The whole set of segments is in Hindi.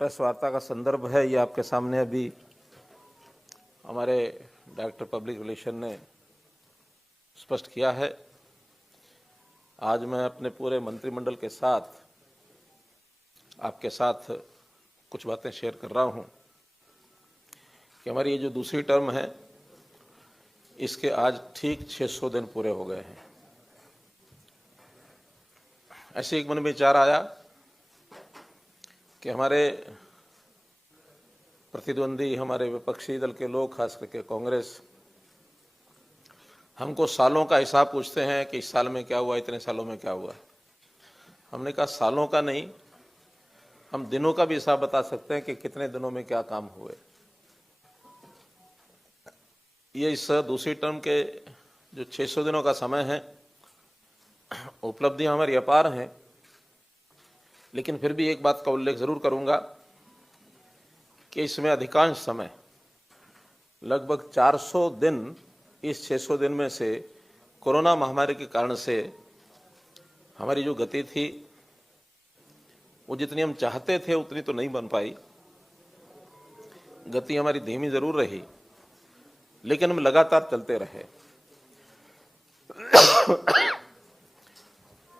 प्रेस वार्ता का संदर्भ है, ये आपके सामने अभी हमारे डायरेक्टर पब्लिक रिलेशन ने स्पष्ट किया है। आज मैं अपने पूरे मंत्रिमंडल के साथ आपके साथ कुछ बातें शेयर कर रहा हूं कि हमारी ये जो दूसरी टर्म है, इसके आज ठीक 600 दिन पूरे हो गए हैं। ऐसे एक मन में विचार आया कि हमारे प्रतिद्वंदी, हमारे विपक्षी दल के लोग, खास करके कांग्रेस, हमको सालों का हिसाब पूछते हैं कि इस साल में क्या हुआ, इतने सालों में क्या हुआ। हमने कहा सालों का नहीं, हम दिनों का भी हिसाब बता सकते हैं कि कितने दिनों में क्या काम हुए। ये इस दूसरी टर्म के जो 600 दिनों का समय है, उपलब्धियां हमारी अपार हैं, लेकिन फिर भी एक बात का उल्लेख जरूर करूंगा कि इसमें अधिकांश समय, लगभग 400 दिन इस 600 दिन में से कोरोना महामारी के कारण से हमारी जो गति थी वो जितनी हम चाहते थे उतनी तो नहीं बन पाई। गति हमारी धीमी जरूर रही, लेकिन हम लगातार चलते रहे।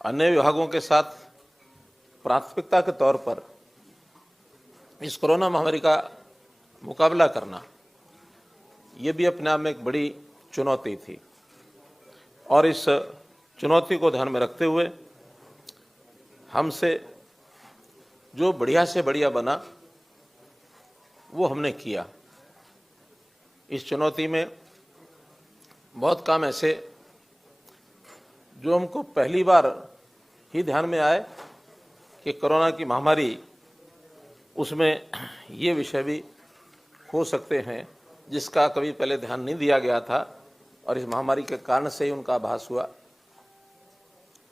अन्य विभागों के साथ प्राथमिकता के तौर पर इस कोरोना महामारी का मुकाबला करना, ये भी अपने आप में एक बड़ी चुनौती थी। और इस चुनौती को ध्यान में रखते हुए हमसे जो बढ़िया से बढ़िया बना वो हमने किया। इस चुनौती में बहुत काम ऐसे जो हमको पहली बार ही ध्यान में आए कि कोरोना की महामारी, उसमें ये विषय भी हो सकते हैं जिसका कभी पहले ध्यान नहीं दिया गया था, और इस महामारी के कारण से ही उनका आभास हुआ।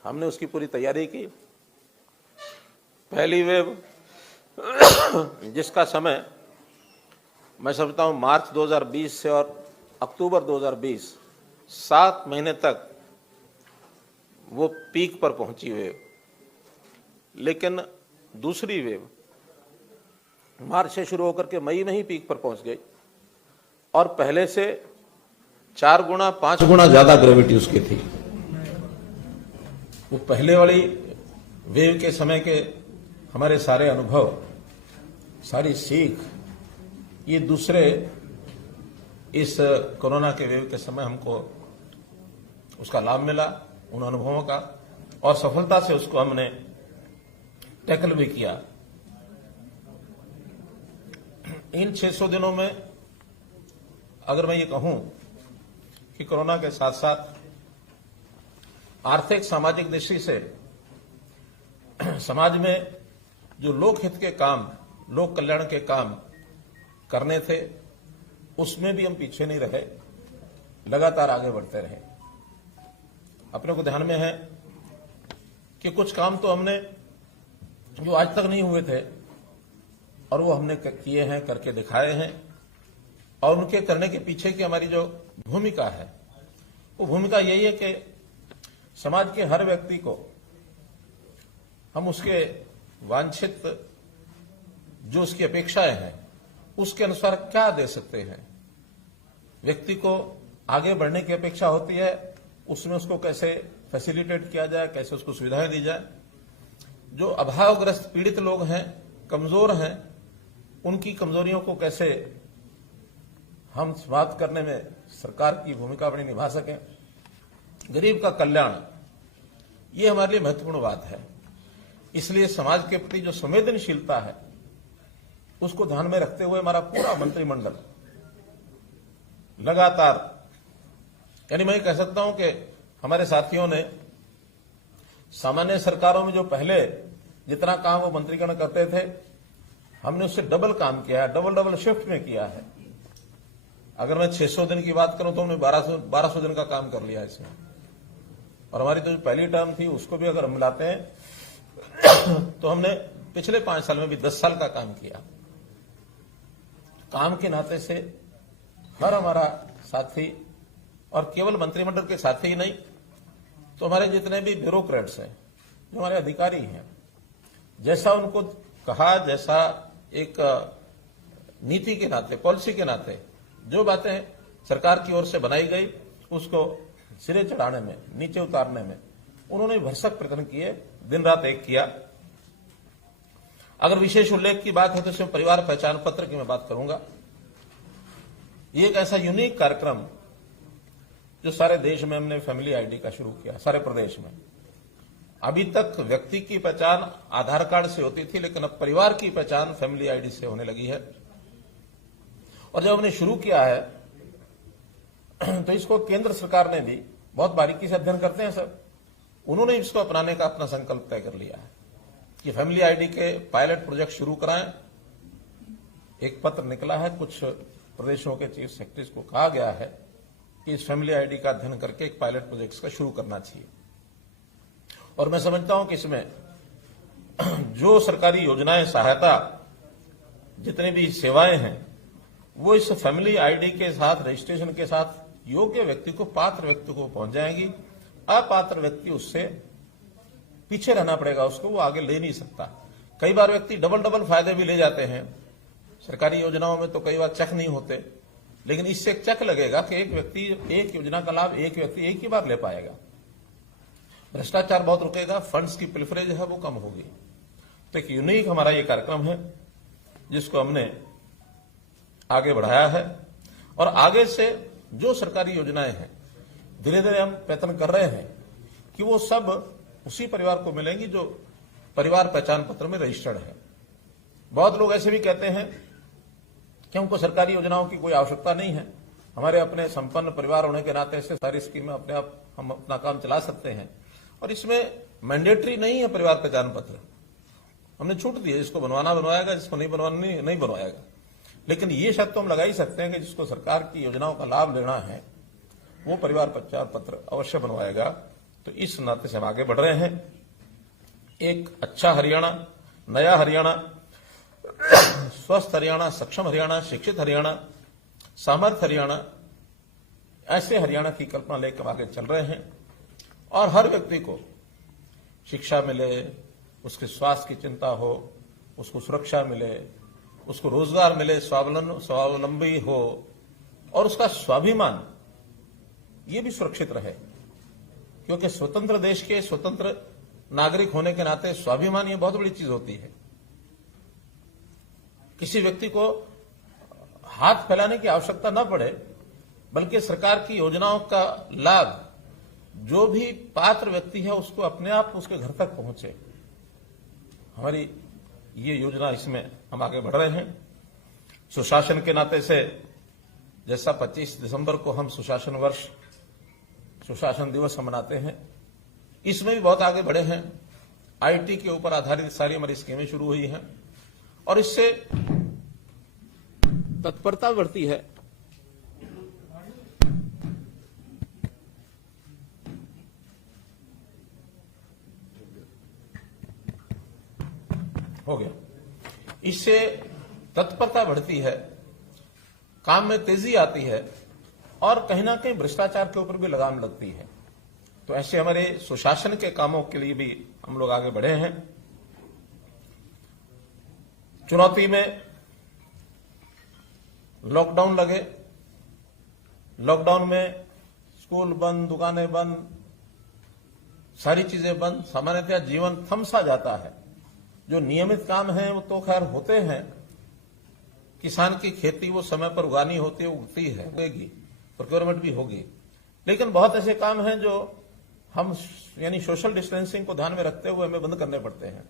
हमने उसकी पूरी तैयारी की। पहली वेव जिसका समय मैं समझता हूं मार्च 2020 से और अक्टूबर 2020, 7 महीने तक वो पीक पर पहुंची वेव। लेकिन दूसरी वेव मार्च से शुरू होकर के मई में ही पीक पर पहुंच गई, और पहले से 4 गुना 5 गुना ज्यादा ग्रेविटी उसकी थी। वो पहले वाली वेव के समय के हमारे सारे अनुभव, सारी सीख, ये दूसरे इस कोरोना के वेव के समय हमको उसका लाभ मिला, उन अनुभवों का, और सफलता से उसको हमने टैकल भी किया। इन 600 दिनों में अगर मैं ये कहूं कि कोरोना के साथ साथ आर्थिक सामाजिक दृष्टि से समाज में जो लोकहित के काम, लोक कल्याण के काम करने थे, उसमें भी हम पीछे नहीं रहे, लगातार आगे बढ़ते रहे। अपने को ध्यान में है कि कुछ काम तो हमने जो आज तक नहीं हुए थे, और वो हमने किए हैं, करके दिखाए हैं। और उनके करने के पीछे की हमारी जो भूमिका है, वो भूमिका यही है कि समाज के हर व्यक्ति को हम उसके वांछित जो उसकी अपेक्षाएं हैं उसके अनुसार क्या दे सकते हैं। व्यक्ति को आगे बढ़ने की अपेक्षा होती है, उसमें उसको कैसे फैसिलिटेट किया जाए, कैसे उसको सुविधाएं दी जाए। जो अभावग्रस्त पीड़ित लोग हैं, कमजोर हैं, उनकी कमजोरियों को कैसे हम समाप्त करने में सरकार की भूमिका बड़ी निभा सकें। गरीब का कल्याण, ये हमारे लिए महत्वपूर्ण बात है। इसलिए समाज के प्रति जो संवेदनशीलता है, उसको ध्यान में रखते हुए हमारा पूरा मंत्रिमंडल लगातार, यानी मैं कह सकता हूं कि हमारे साथियों ने सामान्य सरकारों में जो पहले जितना काम वो मंत्रीगण करते थे, हमने उससे डबल काम किया है, डबल शिफ्ट में किया है। अगर मैं 600 दिन की बात करूं तो हमने 1200 दिन का काम कर लिया इसमें। और हमारी तो जो पहली टर्म थी उसको भी अगर हम मिलाते हैं तो हमने पिछले 5 साल में भी 10 साल का काम किया। काम के नाते से हर हमारा साथी, और केवल मंत्रिमंडल के साथी ही नहीं, तो हमारे जितने भी ब्यूरोक्रेट्स हैं, जो हमारे अधिकारी हैं, जैसा उनको कहा, जैसा एक नीति के नाते, पॉलिसी के नाते जो बातें सरकार की ओर से बनाई गई उसको सिरे चढ़ाने में, नीचे उतारने में उन्होंने भरसक प्रयत्न किए, दिन रात एक किया। अगर विशेष उल्लेख की बात है तो इसमें परिवार पहचान पत्र की मैं बात करूंगा। ये एक ऐसा यूनिक कार्यक्रम जो सारे देश में हमने फैमिली आईडी का शुरू किया, सारे प्रदेश में। अभी तक व्यक्ति की पहचान आधार कार्ड से होती थी, लेकिन अब परिवार की पहचान फैमिली आईडी से होने लगी है। और जब हमने शुरू किया है तो इसको केंद्र सरकार ने भी बहुत बारीकी से अध्ययन करते हैं सर, उन्होंने इसको अपनाने का अपना संकल्प तय कर लिया है कि फैमिली आईडी के पायलट प्रोजेक्ट शुरू कराएं। एक पत्र निकला है, कुछ प्रदेशों के चीफ सेक्रेटरीज को कहा गया है कि इस फैमिली आईडी का अध्ययन करके एक पायलट प्रोजेक्ट का शुरू करना चाहिए। और मैं समझता हूं कि इसमें जो सरकारी योजनाएं, सहायता, जितनी भी सेवाएं हैं वो इस फैमिली आईडी के साथ, रजिस्ट्रेशन के साथ योग्य व्यक्ति को, पात्र व्यक्ति को पहुंच जाएंगी। अपात्र व्यक्ति उससे पीछे रहना पड़ेगा, उसको वो आगे ले नहीं सकता। कई बार व्यक्ति डबल फायदे भी ले जाते हैं। सरकारी योजनाओं में तो कई बार चेक नहीं होते, लेकिन इससे एक चेक लगेगा कि एक व्यक्ति एक योजना का लाभ एक व्यक्ति एक ही बार ले पाएगा। भ्रष्टाचार बहुत रुकेगा, फंड्स की प्रिफरेंस है वो कम होगी। तो एक यूनिक हमारा ये कार्यक्रम है जिसको हमने आगे बढ़ाया है। और आगे से जो सरकारी योजनाएं हैं धीरे धीरे हम प्रयत्न कर रहे हैं कि वो सब उसी परिवार को मिलेंगी जो परिवार पहचान पत्र में रजिस्टर्ड है। बहुत लोग ऐसे भी कहते हैं कि हमको सरकारी योजनाओं की कोई आवश्यकता नहीं है, हमारे अपने संपन्न परिवार होने के नाते से सारी स्कीमें अपने आप हम अपना काम चला सकते हैं और इसमें मैंडेटरी नहीं है परिवार पहचान पत्र। हमने छूट दी है, जिसको बनवाना बनवाएगा, जिसको नहीं बनवाना नहीं बनवाएगा। लेकिन ये शर्त तो हम लगा ही सकते हैं कि जिसको सरकार की योजनाओं का लाभ लेना है वो परिवार पहचान पत्र अवश्य बनवाएगा। तो इस नाते से हम आगे बढ़ रहे हैं। एक अच्छा हरियाणा, नया हरियाणा, स्वस्थ हरियाणा, सक्षम हरियाणा, शिक्षित हरियाणा, सामर्थ हरियाणा, ऐसे हरियाणा की कल्पना लेकर आगे चल रहे हैं। और हर व्यक्ति को शिक्षा मिले, उसके स्वास्थ्य की चिंता हो, उसको सुरक्षा मिले, उसको रोजगार मिले, स्वावलंबी हो और उसका स्वाभिमान ये भी सुरक्षित रहे। क्योंकि स्वतंत्र देश के स्वतंत्र नागरिक होने के नाते स्वाभिमान ये बहुत बड़ी चीज होती है। किसी व्यक्ति को हाथ फैलाने की आवश्यकता न पड़े, बल्कि सरकार की योजनाओं का लाभ जो भी पात्र व्यक्ति है उसको अपने आप उसके घर तक पहुंचे। हमारी ये योजना, इसमें हम आगे बढ़ रहे हैं। सुशासन के नाते से जैसा 25 दिसंबर को हम सुशासन वर्ष, सुशासन दिवस हम मनाते हैं, इसमें भी बहुत आगे बढ़े हैं। आईटी के ऊपर आधारित सारी हमारी स्कीमें शुरू हुई हैं और इससे तत्परता बढ़ती है। हो गया। इससे तत्परता बढ़ती है, काम में तेजी आती है और कहीं ना कहीं भ्रष्टाचार के ऊपर भी लगाम लगती है। तो ऐसे हमारे सुशासन के कामों के लिए भी हम लोग आगे बढ़े हैं। चुनौती में लॉकडाउन लगे, लॉकडाउन में स्कूल बंद, दुकानें बंद, सारी चीजें बंद, सामान्यतः जीवन थम सा जाता है। जो नियमित काम है वो तो खैर होते हैं, किसान की खेती वो समय पर उगानी होती है, उगती है, उगेगी, प्रोक्योरमेंट भी होगी। लेकिन बहुत ऐसे काम हैं जो हम यानी सोशल डिस्टेंसिंग को ध्यान में रखते हुए हमें बंद करने पड़ते हैं,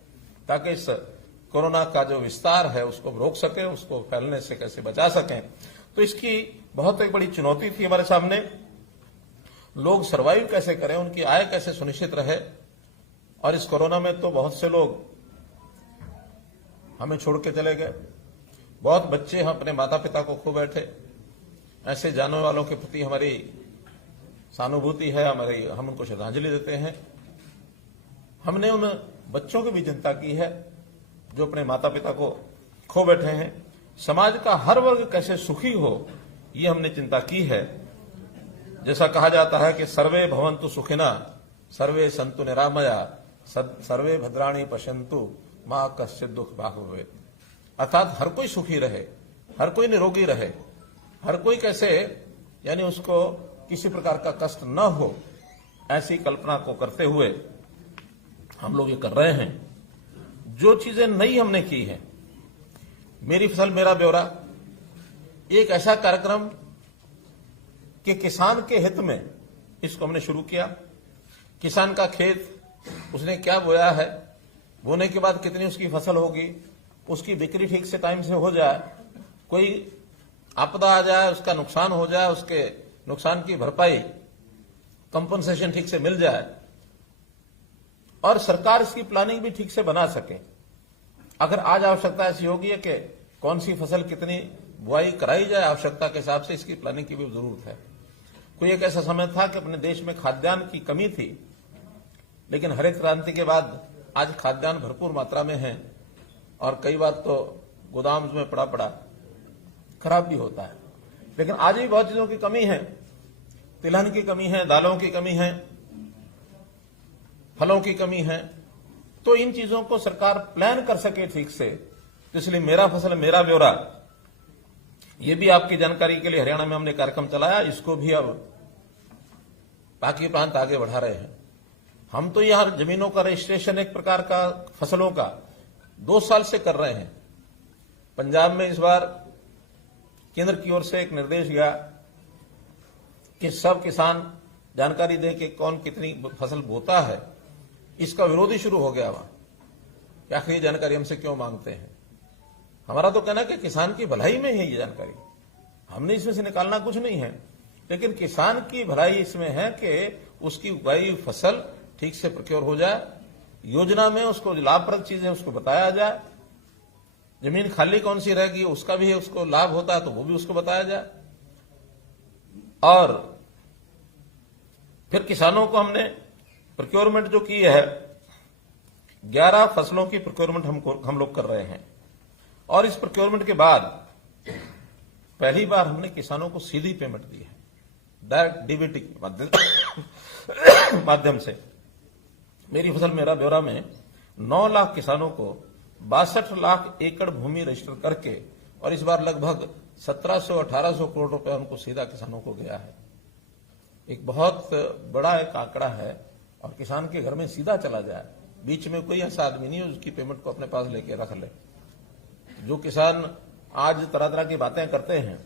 ताकि इस कोरोना का जो विस्तार है उसको रोक सकें, उसको फैलने से कैसे बचा सकें। तो इसकी बहुत एक बड़ी चुनौती थी हमारे सामने। लोग सर्वाइव कैसे करें, उनकी आय कैसे सुनिश्चित रहे। और इस कोरोना में तो बहुत से लोग हमें छोड़ के चले गए, बहुत बच्चे हम अपने माता पिता को खो बैठे। ऐसे जाने वालों के प्रति हमारी सहानुभूति है, हम उनको श्रद्धांजलि देते हैं। हमने उन बच्चों की भी चिंता की है जो अपने माता पिता को खो बैठे हैं। समाज का हर वर्ग कैसे सुखी हो, ये हमने चिंता की है। जैसा कहा जाता है कि सर्वे भवन्तु सुखिना, सर्वे सन्तु निरामया, सर्वे भद्राणि पश्यन्तु, मां कश्चित् दुःख भाग् भवेत्। अर्थात हर कोई सुखी रहे, हर कोई निरोगी रहे, हर कोई कैसे यानी उसको किसी प्रकार का कष्ट न हो, ऐसी कल्पना को करते हुए हम लोग ये कर रहे हैं। जो चीजें नई हमने की हैं, मेरी फसल मेरा ब्यौरा एक ऐसा कार्यक्रम कि किसान के हित में इसको हमने शुरू किया। किसान का खेत, उसने क्या बोया है, बोने के बाद कितनी उसकी फसल होगी, उसकी बिक्री ठीक से टाइम से हो जाए, कोई आपदा आ जाए, उसका नुकसान हो जाए, उसके नुकसान की भरपाई कंपनसेशन ठीक से मिल जाए और सरकार इसकी प्लानिंग भी ठीक से बना सके। अगर आज आवश्यकता ऐसी होगी है कि कौन सी फसल कितनी बुआई कराई जाए, आवश्यकता के हिसाब से इसकी प्लानिंग की भी जरूरत है। कोई एक ऐसा समय था कि अपने देश में खाद्यान्न की कमी थी, लेकिन हरित क्रांति के बाद आज खाद्यान्न भरपूर मात्रा में है और कई बार तो गोदाम में पड़ा पड़ा खराब भी होता है। लेकिन आज भी बहुत चीजों की कमी है, तिलहन की कमी है, दालों की कमी है, फलों की कमी है। तो इन चीजों को सरकार प्लान कर सके ठीक से, तो इसलिए मेरा फसल मेरा ब्यौरा, ये भी आपकी जानकारी के लिए हरियाणा में हमने कार्यक्रम चलाया। इसको भी अब बाकी प्रांत आगे बढ़ा रहे हैं। हम तो यहां जमीनों का रजिस्ट्रेशन एक प्रकार का फसलों का 2 साल से कर रहे हैं। पंजाब में इस बार केंद्र की ओर से एक निर्देश गया कि सब किसान जानकारी दें कि कौन कितनी फसल बोता है। इसका विरोध ही शुरू हो गया वहां कि आखिर ये जानकारी हमसे क्यों मांगते हैं। हमारा तो कहना है कि किसान की भलाई में है ये जानकारी, हमने इसमें से निकालना कुछ नहीं है, लेकिन किसान की भलाई इसमें है कि उसकी उगाई फसल ठीक से प्रोक्योर हो जाए, योजना में उसको लाभप्रद चीजें उसको बताया जाए, जमीन खाली कौन सी रहेगी उसका भी उसको लाभ होता है तो वो भी उसको बताया जाए। और फिर किसानों को हमने प्रोक्योरमेंट जो की है, 11 फसलों की प्रोक्योरमेंट हम लोग कर रहे हैं और इस प्रोक्योरमेंट के बाद पहली बार हमने किसानों को सीधी पेमेंट दी है, डायरेक्ट डीबीटी के माध्यम से। मेरी फसल मेरा ब्यौरा में 9 लाख किसानों को 62 लाख एकड़ भूमि रजिस्टर करके और इस बार लगभग 1700-1800 करोड़ रुपए उनको सीधा किसानों को गया है। एक बहुत बड़ा एक आंकड़ा है और किसान के घर में सीधा चला जाए, बीच में कोई ऐसा आदमी नहीं है उसकी पेमेंट को अपने पास लेके रख ले। जो किसान आज तरह तरह की बातें करते हैं,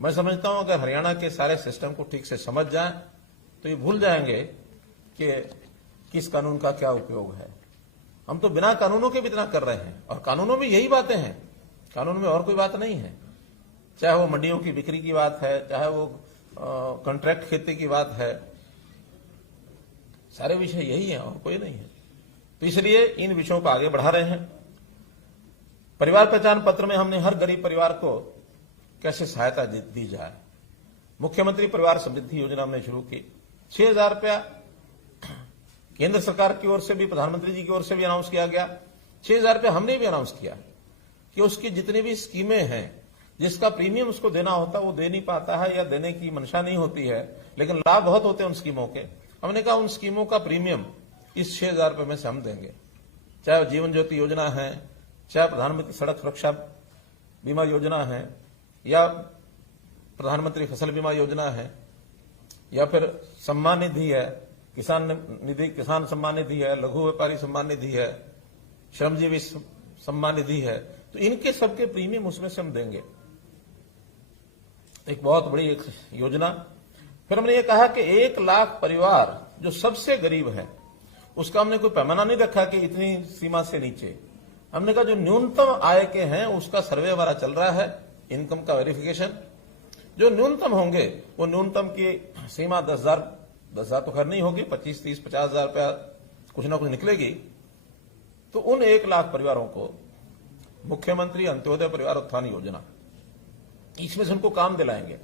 मैं समझता हूं अगर हरियाणा के सारे सिस्टम को ठीक से समझ जाएं तो ये भूल जाएंगे कि किस कानून का क्या उपयोग है। हम तो बिना कानूनों के भी इतना कर रहे हैं और कानूनों में यही बातें हैं, कानून में और कोई बात नहीं है। चाहे वो मंडियों की बिक्री की बात है, चाहे वो कॉन्ट्रैक्ट खेती की बात है, सारे विषय यही है और कोई नहीं है। तो इसलिए इन विषयों को आगे बढ़ा रहे हैं। परिवार पहचान पत्र में हमने हर गरीब परिवार को कैसे सहायता दी जाए, मुख्यमंत्री परिवार समृद्धि योजना हमने शुरू की। 6,000 रुपया केंद्र सरकार की ओर से भी, प्रधानमंत्री जी की ओर से भी अनाउंस किया गया। 6,000 रुपया हमने भी अनाउंस किया कि उसकी जितनी भी स्कीमें हैं, जिसका प्रीमियम उसको देना होता है वो दे नहीं पाता है या देने की मंशा नहीं होती है, लेकिन लाभ बहुत होते हैं उन स्कीमों के। हमने कहा उन स्कीमों का प्रीमियम इस 6,000 रुपये में से हम देंगे, चाहे जीवन ज्योति योजना है, चाहे प्रधानमंत्री सड़क सुरक्षा बीमा योजना है, या प्रधानमंत्री फसल बीमा योजना है, या फिर सम्मान निधि है, किसान सम्मान निधि है, लघु व्यापारी सम्मान निधि है, श्रमजीवी सम्मान निधि है। तो इनके सबके प्रीमियम उसमें से हम देंगे। एक बहुत बड़ी एक योजना। फिर हमने ये कहा कि 1 लाख परिवार जो सबसे गरीब है उसका हमने कोई पैमाना नहीं रखा कि इतनी सीमा से नीचे। हमने कहा जो न्यूनतम आय के हैं उसका सर्वे हमारा चल रहा है, इनकम का वेरिफिकेशन। जो न्यूनतम होंगे वो न्यूनतम की सीमा 10,000 तो खैर नहीं होगी, 25, 30, 50,000 रुपया कुछ ना कुछ निकलेगी। तो उन 1 लाख परिवारों को मुख्यमंत्री अंत्योदय परिवार उत्थान योजना, इसमें से उनको काम दिलाएंगे।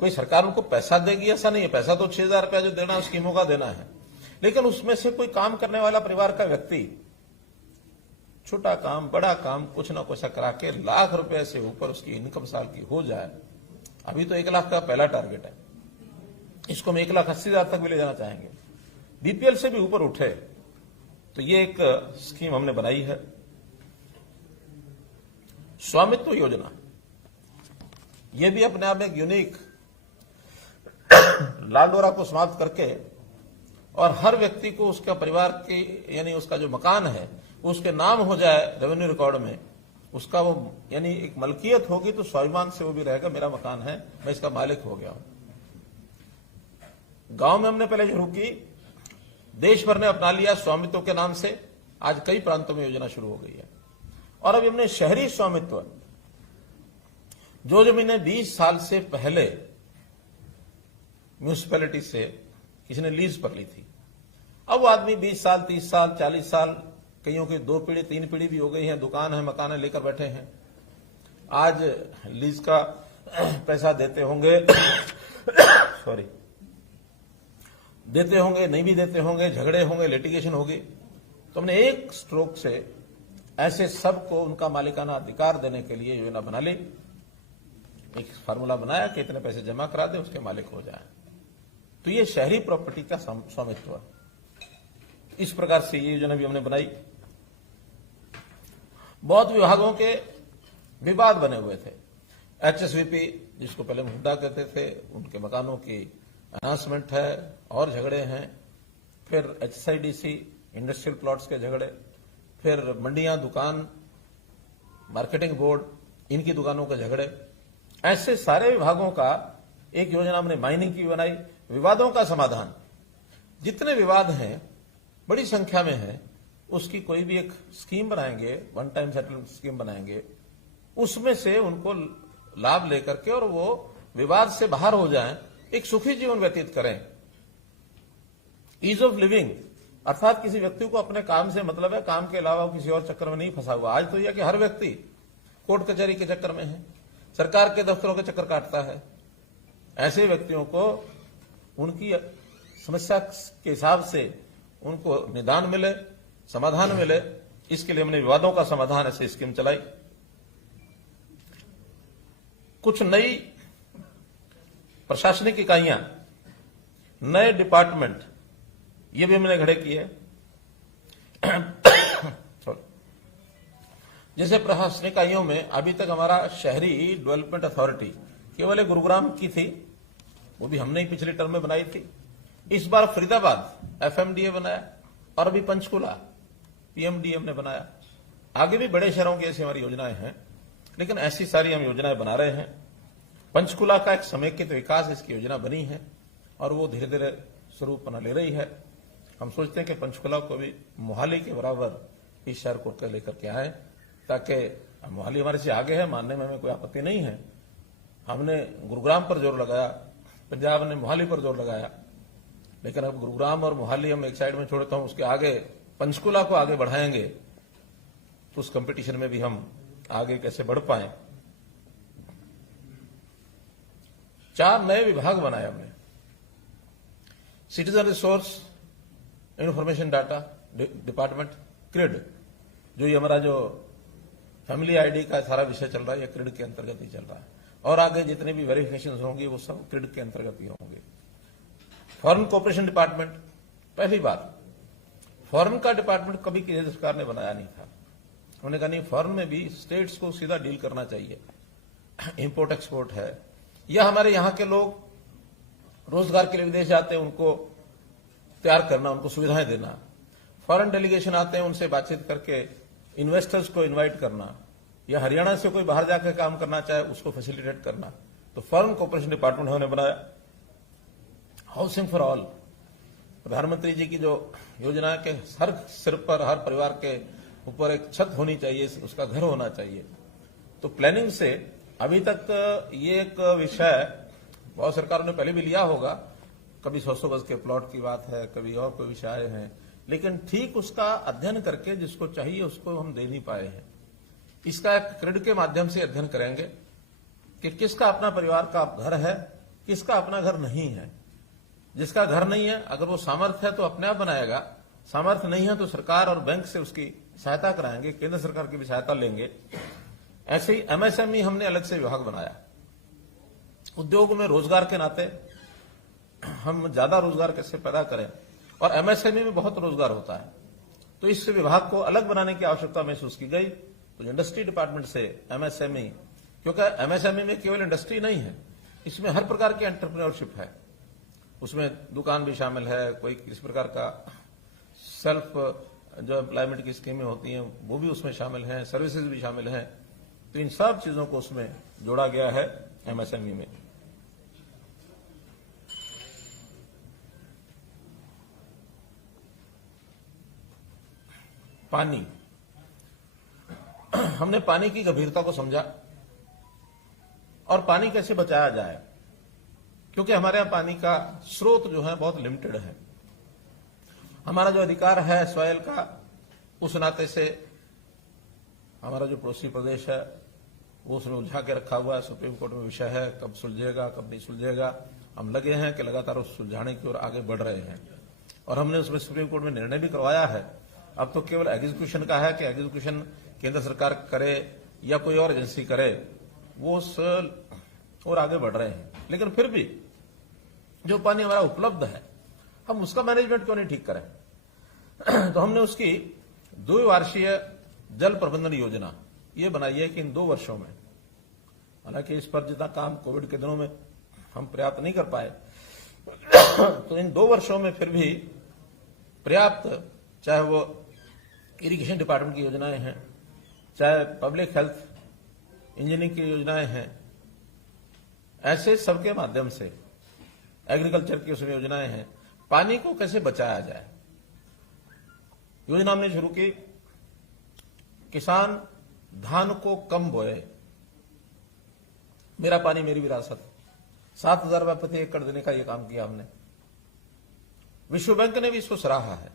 कोई सरकार उनको पैसा देगी ऐसा नहीं है, पैसा तो 6,000 रुपया जो देना है स्कीमों का देना है, लेकिन उसमें से कोई काम करने वाला परिवार का व्यक्ति छोटा काम बड़ा काम कुछ ना कुछ करा के लाख रुपए से ऊपर उसकी इनकम साल की हो जाए। अभी तो 1 लाख का पहला टारगेट है, इसको हम 1,80,000 तक भी ले जाना चाहेंगे। बीपीएल से भी ऊपर उठे तो ये एक स्कीम हमने बनाई है। स्वामित्व योजना, ये भी अपने आप में एक यूनिक लाडोरा को समाप्त करके और हर व्यक्ति को उसका परिवार की यानी उसका जो मकान है उसके नाम हो जाए रेवेन्यू रिकॉर्ड में, उसका वो यानी एक मलकियत होगी तो स्वाभिमान से वो भी रहेगा, मेरा मकान है, मैं इसका मालिक हो गया हूं। गांव में हमने पहले शुरू की, देश भर ने अपना लिया स्वामित्व के नाम से, आज कई प्रांतों में योजना शुरू हो गई है। और अभी हमने शहरी स्वामित्व, जो जमीनें 20 साल से पहले म्यूनिसिपैलिटी से किसी ने लीज पर ली थी, अब वो आदमी 20 साल 30 साल 40 साल, कईयों की 2 पीढ़ी 3 पीढ़ी भी हो गई है, दुकान है मकान है लेकर बैठे हैं। आज लीज का पैसा देते होंगे सॉरी देते होंगे, नहीं भी देते होंगे, झगड़े होंगे, लिटिगेशन होगी। तो हमने एक स्ट्रोक से ऐसे सबको उनका मालिकाना अधिकार देने के लिए योजना बना ली, एक फार्मूला बनाया कि इतने पैसे जमा करा दे, उसके मालिक हो जाए। तो ये शहरी प्रॉपर्टी का स्वामित्व, इस प्रकार से ये योजना भी हमने बनाई। बहुत विभागों के विवाद बने हुए थे। एचएसवीपी, जिसको पहले मुद्दा कहते थे, उनके मकानों की अनाउंसमेंट है और झगड़े हैं। फिर एचएसआईडीसी, इंडस्ट्रियल प्लॉट्स के झगड़े, फिर मंडियां, दुकान, मार्केटिंग बोर्ड, इनकी दुकानों के झगड़े। ऐसे सारे विभागों का एक योजना हमने माइनिंग की बनाई। विवादों का समाधान, जितने विवाद हैं बड़ी संख्या में है, उसकी कोई भी एक स्कीम बनाएंगे, वन टाइम सेटलमेंट स्कीम बनाएंगे, उसमें से उनको लाभ लेकर के और वो विवाद से बाहर हो जाएं, एक सुखी जीवन व्यतीत करें। ईज ऑफ लिविंग, अर्थात किसी व्यक्ति को अपने काम से मतलब है, काम के अलावा किसी और चक्कर में नहीं फंसा हुआ। आज तो यह कि हर व्यक्ति कोर्ट कचहरी के चक्कर में है, सरकार के दफ्तरों के चक्कर काटता है। ऐसे व्यक्तियों को उनकी समस्या के हिसाब से उनको निदान मिले, समाधान मिले, इसके लिए हमने विवादों का समाधान ऐसे स्कीम चलाई। कुछ नई प्रशासनिक इकाइयां, नए डिपार्टमेंट, ये भी हमने खड़े किए। जैसे प्रशासनिक इकाइयों में अभी तक हमारा शहरी डेवलपमेंट अथॉरिटी केवल एक गुरुग्राम की थी, वो भी हमने ही पिछले टर्म में बनाई थी। इस बार फरीदाबाद एफएमडीए बनाया और अभी पंचकुला पीएमडीए हमने बनाया। आगे भी बड़े शहरों की ऐसी हमारी योजनाएं हैं, लेकिन ऐसी सारी हम योजनाएं बना रहे हैं। पंचकुला का एक समेकित विकास इसकी योजना बनी है और वो धीरे धीरे स्वरूप बना ले रही है। हम सोचते हैं कि पंचकुला को भी मोहाली के बराबर इस शहर को लेकर के आए, ताकि मोहाली हमारे से आगे है, मानने में हमें कोई आपत्ति नहीं है। हमने गुरुग्राम पर जोर लगाया, पंजाब ने मोहाली पर जोर लगाया, लेकिन अब गुरुग्राम और मोहाली हम एक साइड में छोड़ता हूं, उसके आगे पंचकुला को आगे बढ़ाएंगे तो उस कंपटीशन में भी हम आगे कैसे बढ़ पाए। 4 नए विभाग बनाए हमने। Citizen resource information data department, creed, जो ये हमारा जो फैमिली आईडी का सारा विषय चल रहा है, ये क्रिड के अंतर्गत ही चल रहा है, और आगे जितने भी वेरिफिकेशन होंगे वो सब क्रिड के अंतर्गत ही होंगे। फॉरेन कोऑपरेशन डिपार्टमेंट, पहली बार फॉरेन का डिपार्टमेंट कभी केंद्र सरकार ने बनाया नहीं था। उन्होंने कहा नहीं, फॉरेन में भी स्टेट्स को सीधा डील करना चाहिए। इंपोर्ट एक्सपोर्ट है, या हमारे यहां के लोग रोजगार के लिए विदेश जाते हैं, उनको तैयार करना, उनको सुविधाएं देना। फॉरेन डेलीगेशन आते हैं, उनसे बातचीत करके इन्वेस्टर्स को इनवाइट करना, या हरियाणा से कोई बाहर जाकर काम करना चाहे उसको फैसिलिटेट करना। तो फॉरेन कोऑपरेशन डिपार्टमेंट उन्होंने बनाया। हाउसिंग फॉर ऑल, प्रधानमंत्री जी की जो योजना है कि हर सिर पर, हर परिवार के ऊपर एक छत होनी चाहिए, उसका घर होना चाहिए। तो प्लानिंग से अभी तक ये एक विषय बहुत सरकारों ने पहले भी लिया होगा, कभी 100 गज के प्लॉट की बात है, कभी और कोई विषय है, लेकिन ठीक उसका अध्ययन करके जिसको चाहिए उसको हम दे नहीं पाए हैं। इसका एक क्रिड के माध्यम से अध्ययन करेंगे कि किसका अपना परिवार का घर है, किसका अपना घर नहीं है। जिसका घर नहीं है, अगर वो सामर्थ्य है तो अपने आप बनाएगा, सामर्थ्य नहीं है तो सरकार और बैंक से उसकी सहायता कराएंगे, केंद्र सरकार की भी सहायता लेंगे। ऐसे ही एमएसएमई हमने अलग से विभाग बनाया। उद्योग में रोजगार के नाते हम ज्यादा रोजगार कैसे पैदा करें, और एमएसएमई में बहुत रोजगार होता है, तो इस विभाग को अलग बनाने की आवश्यकता महसूस की गई। तो इंडस्ट्री डिपार्टमेंट से एमएसएमई, क्योंकि एमएसएमई में केवल इंडस्ट्री नहीं है, इसमें हर प्रकार की एंटरप्रेन्योरशिप है। उसमें दुकान भी शामिल है, कोई किसी प्रकार का सेल्फ जो एम्प्लॉयमेंट की स्कीमें होती हैं वो भी उसमें शामिल हैं, सर्विसेज भी शामिल हैं। तो इन सब चीजों को उसमें जोड़ा गया है एमएसएमई में। पानी, हमने पानी की गंभीरता को समझा और पानी कैसे बचाया जाए, क्योंकि हमारे यहां पानी का स्रोत जो है बहुत लिमिटेड है। हमारा जो अधिकार है सॉइल का, उस नाते से हमारा जो पड़ोसी प्रदेश है वो उसमें उलझा के रखा हुआ है। सुप्रीम कोर्ट में विषय है, कब सुलझेगा कब नहीं सुलझेगा। हम लगे हैं कि लगातार उस सुलझाने की ओर आगे बढ़ रहे हैं और हमने उसमें सुप्रीम कोर्ट में निर्णय भी करवाया है। अब तो केवल एग्जीक्यूशन का है कि एग्जीक्यूशन केंद्र सरकार करे या कोई और एजेंसी करे, वो उस और आगे बढ़ रहे हैं। लेकिन फिर भी जो पानी हमारा उपलब्ध है, हम उसका मैनेजमेंट क्यों नहीं ठीक करें। तो हमने उसकी द्विवार्षीय जल प्रबंधन योजना ये बनाई है कि इन 2 वर्षों में, हालांकि इस पर जितना काम कोविड के दिनों में हम पर्याप्त नहीं कर पाए, तो इन 2 वर्षों में फिर भी पर्याप्त, चाहे वो इरिगेशन डिपार्टमेंट की योजनाएं हैं, चाहे पब्लिक हेल्थ इंजीनियरिंग की योजनाएं हैं, ऐसे सबके माध्यम से एग्रीकल्चर की उसमें योजनाएं हैं, पानी को कैसे बचाया जाए। योजना हमने शुरू की, किसान धान को कम बोए, मेरा पानी मेरी विरासत, 7,000 रुपये प्रति एकड़ देने का यह काम किया हमने। विश्व बैंक ने भी इसको सराहा है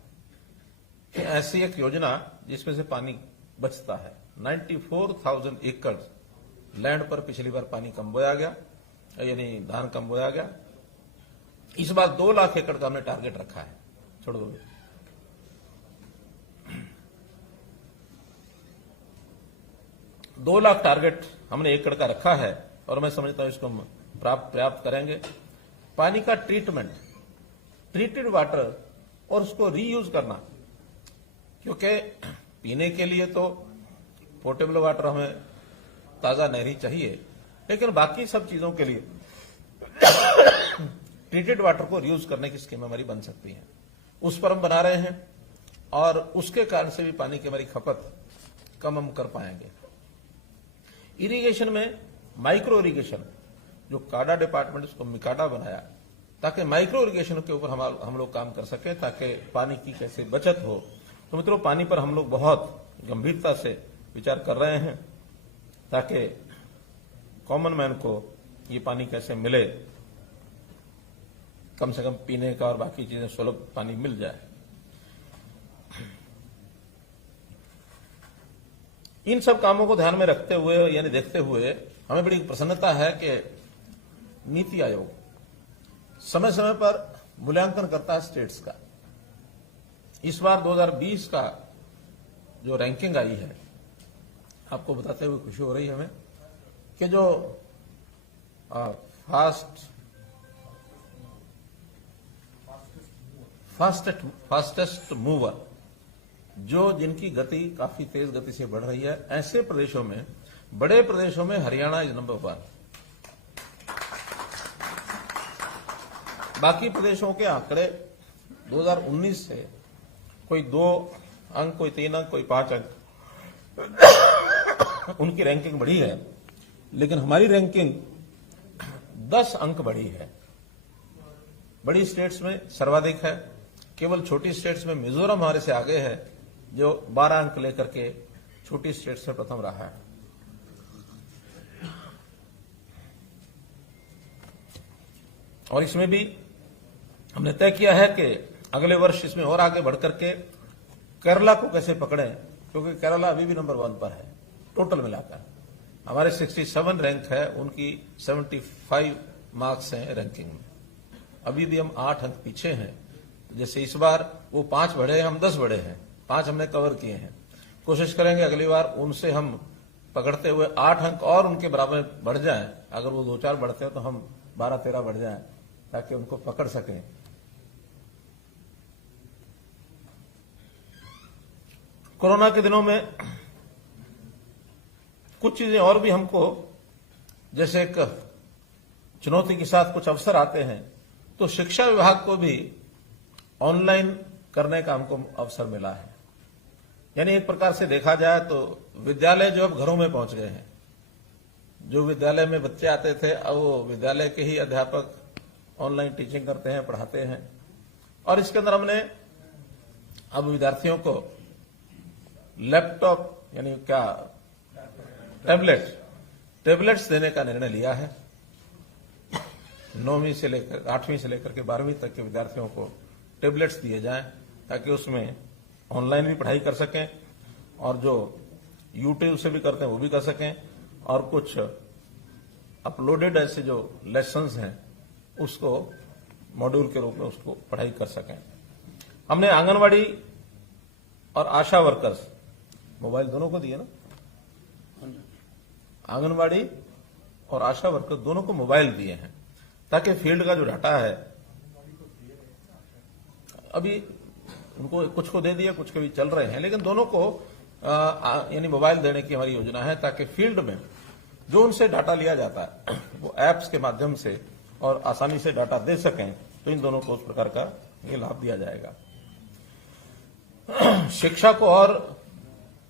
कि ऐसी एक योजना जिसमें से पानी बचता है। 94,000 एकड़ लैंड पर पिछली बार पानी कम बोया गया, यानी धान कम बोया गया। इस बार 2 लाख एकड़ का हमने टारगेट रखा है। छोड़ दो, 2 लाख टारगेट हमने एकड़ का रखा है और मैं समझता हूं इसको हम पर्याप्त करेंगे। पानी का ट्रीटमेंट, ट्रीटेड वाटर और उसको रीयूज करना, क्योंकि पीने के लिए तो पोर्टेबल वाटर हमें ताजा नहरी चाहिए, लेकिन बाकी सब चीजों के लिए ट्रीटेड वाटर को रीयूज करने की स्कीम हमारी बन सकती है। उस पर हम बना रहे हैं और उसके कारण से भी पानी की हमारी खपत कम हम कर पाएंगे। इरिगेशन में माइक्रो इरिगेशन, जो काडा डिपार्टमेंट उसको मिकाडा बनाया ताकि माइक्रो इरिगेशन के ऊपर हम लोग काम कर सकें, ताकि पानी की कैसे बचत हो। तो मित्रों, पानी पर हम लोग बहुत गंभीरता से विचार कर रहे हैं ताकि कॉमन मैन को ये पानी कैसे मिले, कम से कम पीने का और बाकी चीजें सुलभ पानी मिल जाए। इन सब कामों को ध्यान में रखते हुए, यानी देखते हुए, हमें बड़ी प्रसन्नता है कि नीति आयोग समय समय पर मूल्यांकन करता है स्टेट्स का। इस बार 2020 का जो रैंकिंग आई है, आपको बताते हुए खुशी हो रही है हमें कि जो फास्टेस्ट मूवर, जो जिनकी गति काफी तेज गति से बढ़ रही है, ऐसे प्रदेशों में, बड़े प्रदेशों में हरियाणा इज नंबर 1। बाकी प्रदेशों के आंकड़े 2019 से कोई 2 अंक, कोई 3 अंक, कोई 5 अंक उनकी रैंकिंग बढ़ी है, लेकिन हमारी रैंकिंग 10 अंक बढ़ी है। बड़ी स्टेट्स में सर्वाधिक है, केवल छोटी स्टेट्स में मिजोरम हमारे से आगे है, जो 12 अंक लेकर के छोटी स्टेट्स में प्रथम रहा है। और इसमें भी हमने तय किया है कि अगले वर्ष इसमें और आगे बढ़कर के केरला को कैसे पकड़ें, क्योंकि केरला अभी भी नंबर 1 पर है। टोटल मिलाकर हमारे 67 रैंक है, उनकी 75 मार्क्स हैं रैंकिंग में। अभी भी हम 8 अंक पीछे हैं। जैसे इस बार वो 5 बढ़े, हम 10 बढ़े हैं, 5 हमने कवर किए हैं। कोशिश करेंगे अगली बार उनसे हम पकड़ते हुए 8 अंक और उनके बराबर बढ़ जाएं। अगर वो 2-4 बढ़ते हैं तो हम 12-13 बढ़ जाएं, ताकि उनको पकड़ सकें। कोरोना के दिनों में कुछ चीजें और भी हमको, जैसे एक चुनौती के साथ कुछ अवसर आते हैं, तो शिक्षा विभाग को भी ऑनलाइन करने का हमको अवसर मिला है। यानी एक प्रकार से देखा जाए तो विद्यालय जो अब घरों में पहुंच गए हैं। जो विद्यालय में बच्चे आते थे, अब वो विद्यालय के ही अध्यापक ऑनलाइन टीचिंग करते हैं, पढ़ाते हैं। और इसके अंदर हमने अब विद्यार्थियों को लैपटॉप यानी क्या टैबलेट्स देने का निर्णय लिया है। 9वीं से लेकर 8वीं से लेकर के 12वीं तक के विद्यार्थियों को टैबलेट्स दिए जाएं, ताकि उसमें ऑनलाइन भी पढ़ाई कर सकें और जो यूट्यूब से भी करते हैं वो भी कर सकें, और कुछ अपलोडेड ऐसे जो लेसन्स हैं उसको मॉड्यूल के रूप में उसको पढ़ाई कर सकें। हमने आंगनवाड़ी और आशा वर्कर्स मोबाइल दोनों को दिए ना, आंगनवाड़ी और आशा वर्कर्स दोनों को मोबाइल दिए हैं, ताकि फील्ड का जो डाटा है, अभी उनको कुछ को दे दिया, कुछ के भी चल रहे हैं, लेकिन दोनों को यानी मोबाइल देने की हमारी योजना है, ताकि फील्ड में जो उनसे डाटा लिया जाता है वो एप्स के माध्यम से और आसानी से डाटा दे सकें। तो इन दोनों को उस प्रकार का ये लाभ दिया जाएगा। शिक्षा को और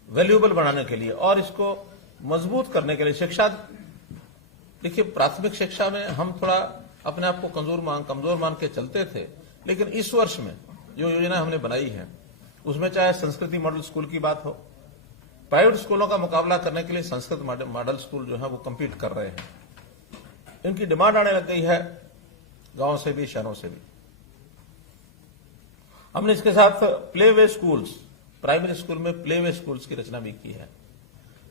वैल्यूएबल बनाने के लिए और इसको मजबूत करने के लिए, शिक्षा, देखिए प्राथमिक शिक्षा में हम थोड़ा अपने आप को कमजोर मान के चलते थे, लेकिन इस वर्ष में जो योजना हमने बनाई है उसमें चाहे संस्कृति मॉडल स्कूल की बात हो, प्राइवेट स्कूलों का मुकाबला करने के लिए संस्कृत मॉडल स्कूल जो है वो कम्पीट कर रहे हैं। इनकी डिमांड आने लग गई है गांव से भी, शहरों से भी। हमने इसके साथ प्लेवे स्कूल्स, प्राइमरी स्कूल में प्लेवे स्कूल्स की रचना भी की है।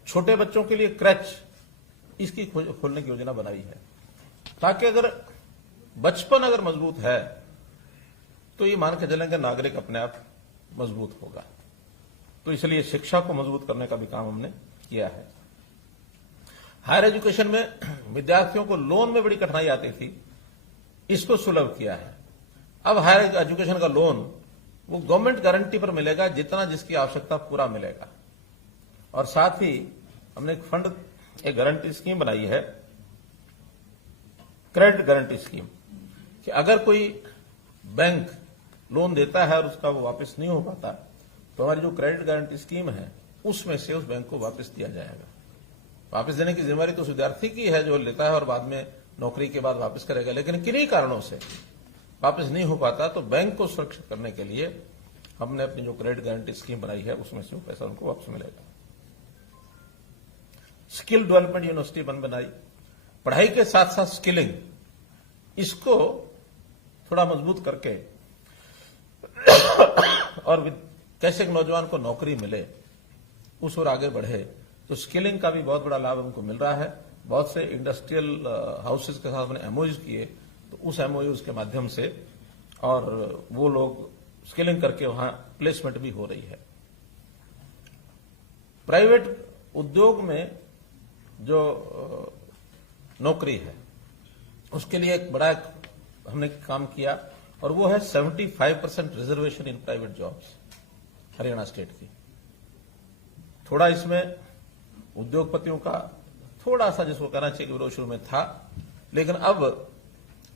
छोटे बच्चों के लिए क्रैच, इसकी खोलने की योजना बनाई है, ताकि अगर बचपन अगर मजबूत है तो ये मान के चलेंगे नागरिक अपने आप मजबूत होगा। तो इसलिए शिक्षा को मजबूत करने का भी काम हमने किया है। हायर एजुकेशन में विद्यार्थियों को लोन में बड़ी कठिनाई आती थी, इसको सुलभ किया है। अब हायर एजुकेशन का लोन वो गवर्नमेंट गारंटी पर मिलेगा, जितना जिसकी आवश्यकता पूरा मिलेगा। और साथ ही हमने एक फंड, एक गारंटी स्कीम बनाई है, क्रेडिट गारंटी स्कीम, कि अगर कोई बैंक लोन देता है और उसका वो वापस नहीं हो पाता, तो हमारी जो क्रेडिट गारंटी स्कीम है उसमें से उस बैंक को वापस दिया जाएगा। वापस देने की जिम्मेदारी तो उस विद्यार्थी की है जो लेता है और बाद में नौकरी के बाद वापस करेगा, लेकिन किन्हीं कारणों से वापस नहीं हो पाता तो बैंक को सुरक्षित करने के लिए हमने अपनी जो क्रेडिट गारंटी स्कीम बनाई है उसमें से वो पैसा उनको वापस मिलेगा। स्किल डेवलपमेंट यूनिवर्सिटी बनाई, पढ़ाई के साथ साथ स्किलिंग, इसको थोड़ा मजबूत करके और कैसे नौजवान को नौकरी मिले उस ओर आगे बढ़े, तो स्किलिंग का भी बहुत बड़ा लाभ हमको मिल रहा है। बहुत से इंडस्ट्रियल हाउसेज के साथ हमने एमओयूज किए, तो उस एमओयूज के माध्यम से और वो लोग स्किलिंग करके वहां प्लेसमेंट भी हो रही है। प्राइवेट उद्योग में जो नौकरी है उसके लिए एक बड़ा हमने काम किया, और वो है 75% reservation in private jobs, Haryana state की। थोड़ा इसमें उद्योगपतियों का थोड़ा सा, जिसको कहना चाहिए कि विरोध शुरू में था, लेकिन अब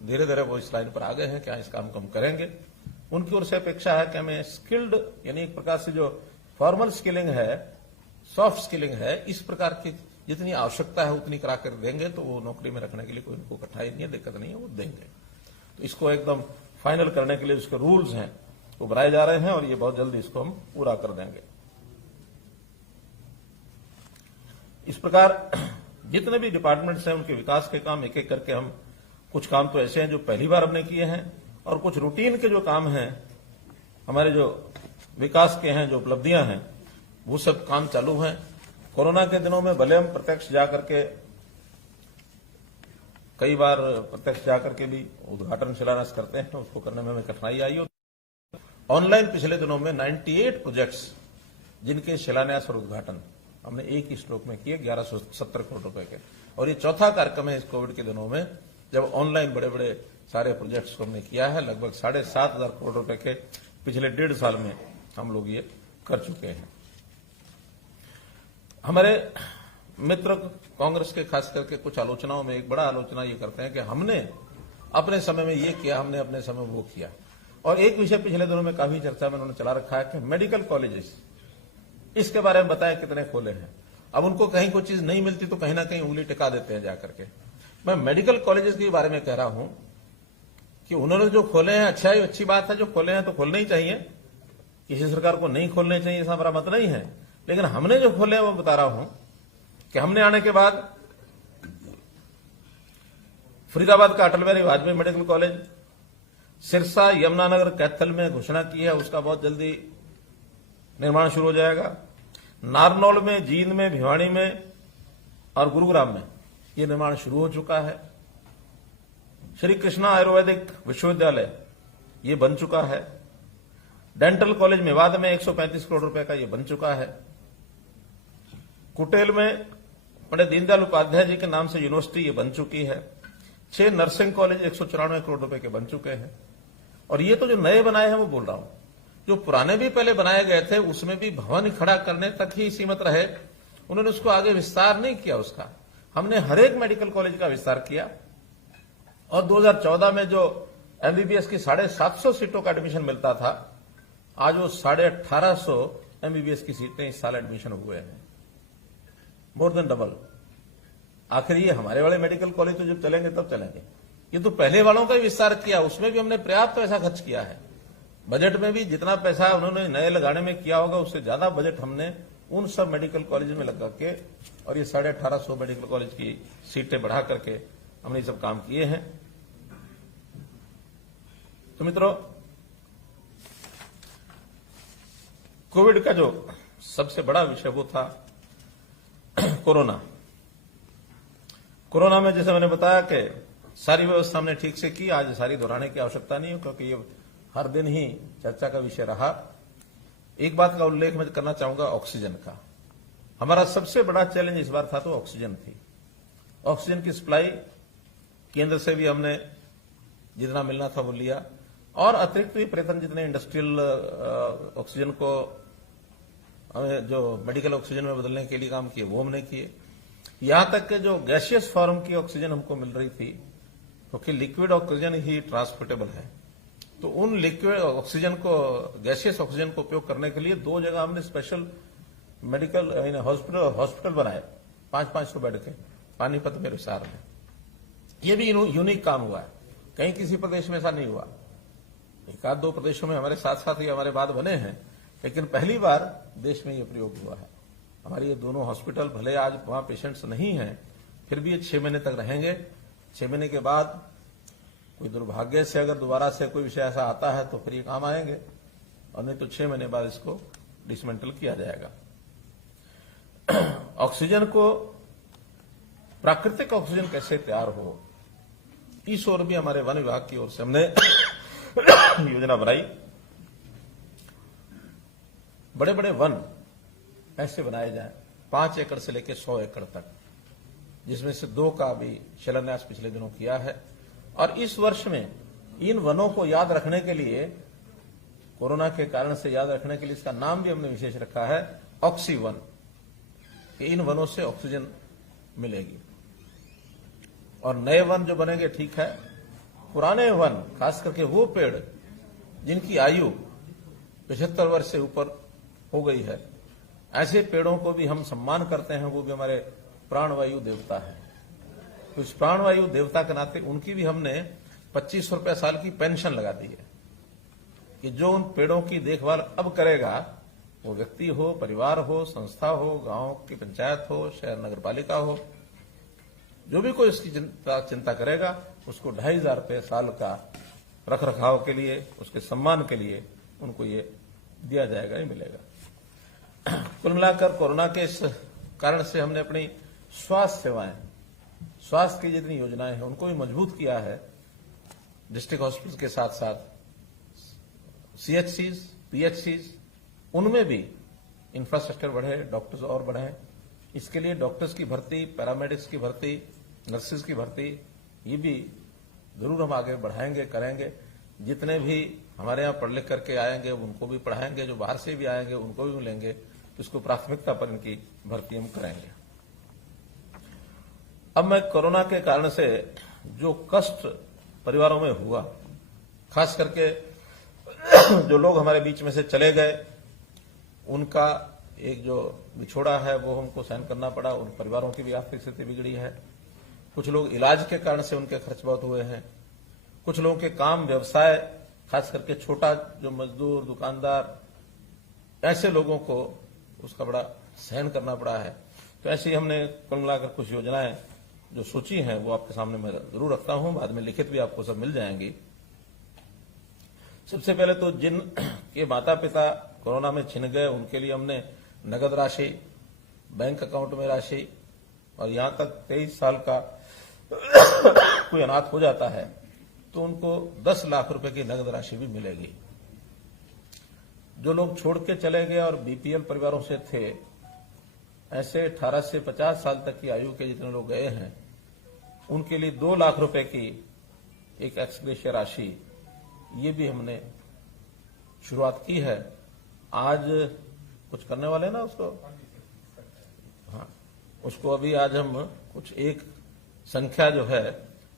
धीरे धीरे वो इस लाइन पर आ गए हैं कि इस काम को हम करेंगे। उनकी ओर से अपेक्षा है कि हमें स्किल्ड, यानी एक प्रकार से जो फॉर्मल स्किलिंग है, सॉफ्ट स्किलिंग है, इस प्रकार की जितनी आवश्यकता है उतनी करा कर देंगे तो वो नौकरी में रखने के लिए कोई उनको कठिनाई नहीं है, दिक्कत नहीं है, वो देंगे। तो इसको एकदम फाइनल करने के लिए उसके रूल्स हैं वो बनाए जा रहे हैं, और ये बहुत जल्दी इसको हम पूरा कर देंगे। इस प्रकार जितने भी डिपार्टमेंट्स हैं उनके विकास के काम एक एक करके हम, कुछ काम तो ऐसे हैं जो पहली बार हमने किए हैं, और कुछ रूटीन के जो काम हैं हमारे, जो विकास के हैं, जो उपलब्धियां हैं, वो सब काम चालू हैं। कोरोना के दिनों में भले हम प्रत्यक्ष जाकर के, कई बार प्रत्यक्ष जाकर के भी उद्घाटन शिलान्यास करते हैं, उसको करने में हमें कठिनाई आई हो। ऑनलाइन पिछले दिनों में 98 प्रोजेक्ट्स जिनके शिलान्यास और उद्घाटन हमने एक ही श्लोक में किए, 1170 करोड़ रुपए के। और ये चौथा कार्यक्रम है इस कोविड के दिनों में जब ऑनलाइन बड़े बड़े सारे प्रोजेक्ट्स को हमने किया है। लगभग 7,500 करोड़ रुपए के पिछले 1.5 साल में हम लोग ये कर चुके हैं। हमारे मित्र कांग्रेस के खास करके कुछ आलोचनाओं में एक बड़ा आलोचना ये करते हैं कि हमने अपने समय में ये किया, हमने अपने समय में वो किया। और एक विषय पिछले दिनों में काफी चर्चा में उन्होंने चला रखा है कि मेडिकल कॉलेजेस, इसके बारे में बताएं कितने खोले हैं। अब उनको कहीं कोई चीज नहीं मिलती तो कहीं ना कहीं उंगली टिका देते हैं जाकर के। मैं मेडिकल कॉलेजेस के बारे में कह रहा हूं कि उन्होंने जो खोले हैं अच्छा ही अच्छी बात है, जो खोले हैं तो खोलने ही चाहिए, किसी सरकार को नहीं खोलने चाहिए ऐसा हमारा मत नहीं है। लेकिन हमने जो खोले हैं वो बता रहा हूं कि हमने आने के बाद फरीदाबाद का अटल बिहारी वाजपेयी मेडिकल कॉलेज, सिरसा यमुनानगर कैथल में घोषणा की है, उसका बहुत जल्दी निर्माण शुरू हो जाएगा। नारनौल में, जींद में, भिवानी में और गुरुग्राम में ये निर्माण शुरू हो चुका है। श्री कृष्णा आयुर्वेदिक विश्वविद्यालय ये बन चुका है। डेंटल कॉलेज मेवात में 135 करोड़ रुपए का ये बन चुका है। कुटेल में पंडित दीनदयाल उपाध्याय जी के नाम से यूनिवर्सिटी ये बन चुकी है। 6 नर्सिंग कॉलेज 194 करोड़ रुपए के बन चुके हैं। और ये तो जो नए बनाए हैं वो बोल रहा हूं, जो पुराने भी पहले बनाए गए थे उसमें भी भवन खड़ा करने तक ही सीमित रहे, उन्होंने उसको आगे विस्तार नहीं किया उसका। हमने हर एक मेडिकल कॉलेज का विस्तार किया। और 2014 में जो एमबीबीएस की 750 सीटों का एडमिशन मिलता था, आज वो 1850 एमबीबीएस की सीटें इस साल एडमिशन हुए हैं, मोर देन डबल। आखिर ये हमारे वाले मेडिकल कॉलेज तो जब चलेंगे तब चलेंगे। ये तो पहले वालों का ही विस्तार किया, उसमें भी हमने पर्याप्त पैसा खर्च किया है। बजट में भी जितना पैसा उन्होंने नए लगाने में किया होगा उससे ज्यादा बजट हमने उन सब मेडिकल कॉलेज में लगा के और ये 1850 मेडिकल कॉलेज की सीटें बढ़ा करके हमने ये सब काम किए हैं। तो मित्रों, कोविड का जो सबसे बड़ा विषय वो था कोरोना। कोरोना में जैसे मैंने बताया कि सारी व्यवस्था हमने ठीक से की, आज सारी दोहराने की आवश्यकता नहीं है क्योंकि ये हर दिन ही चर्चा का विषय रहा। एक बात का उल्लेख मैं करना चाहूंगा, ऑक्सीजन का। हमारा सबसे बड़ा चैलेंज इस बार था तो ऑक्सीजन थी। ऑक्सीजन की सप्लाई केंद्र से भी हमने जितना मिलना था वो लिया और अतिरिक्त भी प्रयत्न जितने इंडस्ट्रियल ऑक्सीजन को जो मेडिकल ऑक्सीजन में बदलने के लिए काम किए वो हमने किए। यहां तक कि जो गैसियस फॉर्म की ऑक्सीजन हमको मिल रही थी, क्योंकि लिक्विड ऑक्सीजन ही ट्रांसपोर्टेबल है, तो उन लिक्विड ऑक्सीजन को, गैसियस ऑक्सीजन को उपयोग करने के लिए 2 जगह हमने स्पेशल मेडिकल हॉस्पिटल बनाए, 500-500 बेड के, पानीपत में, रिसार में। ये भी यूनिक काम हुआ है, कहीं किसी प्रदेश में ऐसा नहीं हुआ। 1-2 प्रदेशों में हमारे साथ साथ ही हमारे बाद बने हैं, लेकिन पहली बार देश में ये प्रयोग हुआ है। हमारे ये दोनों हॉस्पिटल, भले आज वहां पेशेंट्स नहीं हैं, फिर भी ये 6 महीने तक रहेंगे। 6 महीने के बाद कोई दुर्भाग्य से अगर दोबारा से कोई विषय ऐसा आता है तो फिर ये काम आएंगे, और नहीं तो 6 महीने बाद इसको डिसमेंटल किया जाएगा। ऑक्सीजन को, प्राकृतिक ऑक्सीजन कैसे तैयार हो, इस ओर भी हमारे वन विभाग की ओर से हमने योजना बनाई। बड़े बड़े वन ऐसे बनाए जाएं 5 एकड़ से लेकर 100 एकड़ तक, जिसमें से 2 का भी शिलान्यास पिछले दिनों किया है। और इस वर्ष में इन वनों को याद रखने के लिए, कोरोना के कारण से याद रखने के लिए, इसका नाम भी हमने विशेष रखा है ऑक्सीवन। इन वनों से ऑक्सीजन मिलेगी। और नए वन जो बनेंगे ठीक है, पुराने वन, खास करके वो पेड़ जिनकी आयु 75 वर्ष से ऊपर हो गई है, ऐसे पेड़ों को भी हम सम्मान करते हैं। वो भी हमारे प्राणवायु देवता है, तो इस प्राणवायु देवता के नाते उनकी भी हमने 2500 रुपये साल की पेंशन लगा दी है कि जो उन पेड़ों की देखभाल अब करेगा, वो व्यक्ति हो, परिवार हो, संस्था हो, गांव की पंचायत हो, शहर नगर पालिका हो, जो भी कोई इसकी चिंता करेगा, उसको 2500 रुपये साल का रख रखाव के लिए, उसके सम्मान के लिए उनको ये दिया जाएगा, ही मिलेगा। कुल मिलाकर कोरोना के इस कारण से हमने अपनी स्वास्थ्य सेवाएं, स्वास्थ्य की जितनी योजनाएं हैं उनको भी मजबूत किया है। डिस्ट्रिक्ट हॉस्पिटल के साथ साथ सीएचसीज, पीएचसीज, उनमें भी इंफ्रास्ट्रक्चर बढ़े, डॉक्टर्स और बढ़े। इसके लिए डॉक्टर्स की भर्ती, पैरामेडिक्स की भर्ती, नर्सेज की भर्ती, ये भी जरूर हम आगे बढ़ाएंगे, करेंगे। जितने भी हमारे यहाँ पढ़ लिख करके आएंगे उनको भी पढ़ाएंगे, जो बाहर से भी आएंगे उनको भी लेंगे, तो इसको प्राथमिकता पर इनकी भर्ती हम करेंगे। अब मैं कोरोना के कारण से जो कष्ट परिवारों में हुआ, खास करके जो लोग हमारे बीच में से चले गए, उनका एक जो बिछोड़ा है वो हमको सहन करना पड़ा। उन परिवारों की भी आर्थिक स्थिति बिगड़ी है। कुछ लोग इलाज के कारण से उनके खर्च बहुत हुए हैं। कुछ लोगों के काम व्यवसाय, खास करके छोटा जो मजदूर, दुकानदार, ऐसे लोगों को उसका बड़ा सहन करना पड़ा है। तो ऐसी हमने कुल मिलाकर कुछ योजनाएं जो सोची हैं वो आपके सामने मैं जरूर रखता हूं, बाद में लिखित भी आपको सब मिल जाएंगी। सबसे पहले तो जिन के माता पिता कोरोना में छिन गए उनके लिए हमने नगद राशि, बैंक अकाउंट में राशि, और यहां तक 23 साल का कोई अनाथ हो जाता है तो उनको 10 लाख रुपए की नगद राशि भी मिलेगी। जो लोग छोड़ के चले गए और बीपीएल परिवारों से थे, ऐसे 18 से 50 साल तक की आयु के जितने लोग गए हैं, उनके लिए 2 लाख रुपए की एक एक्स ग्रेशिया राशि, ये भी हमने शुरुआत की है। आज कुछ करने वाले ना उसको, हाँ, उसको अभी आज हम कुछ एक संख्या जो है,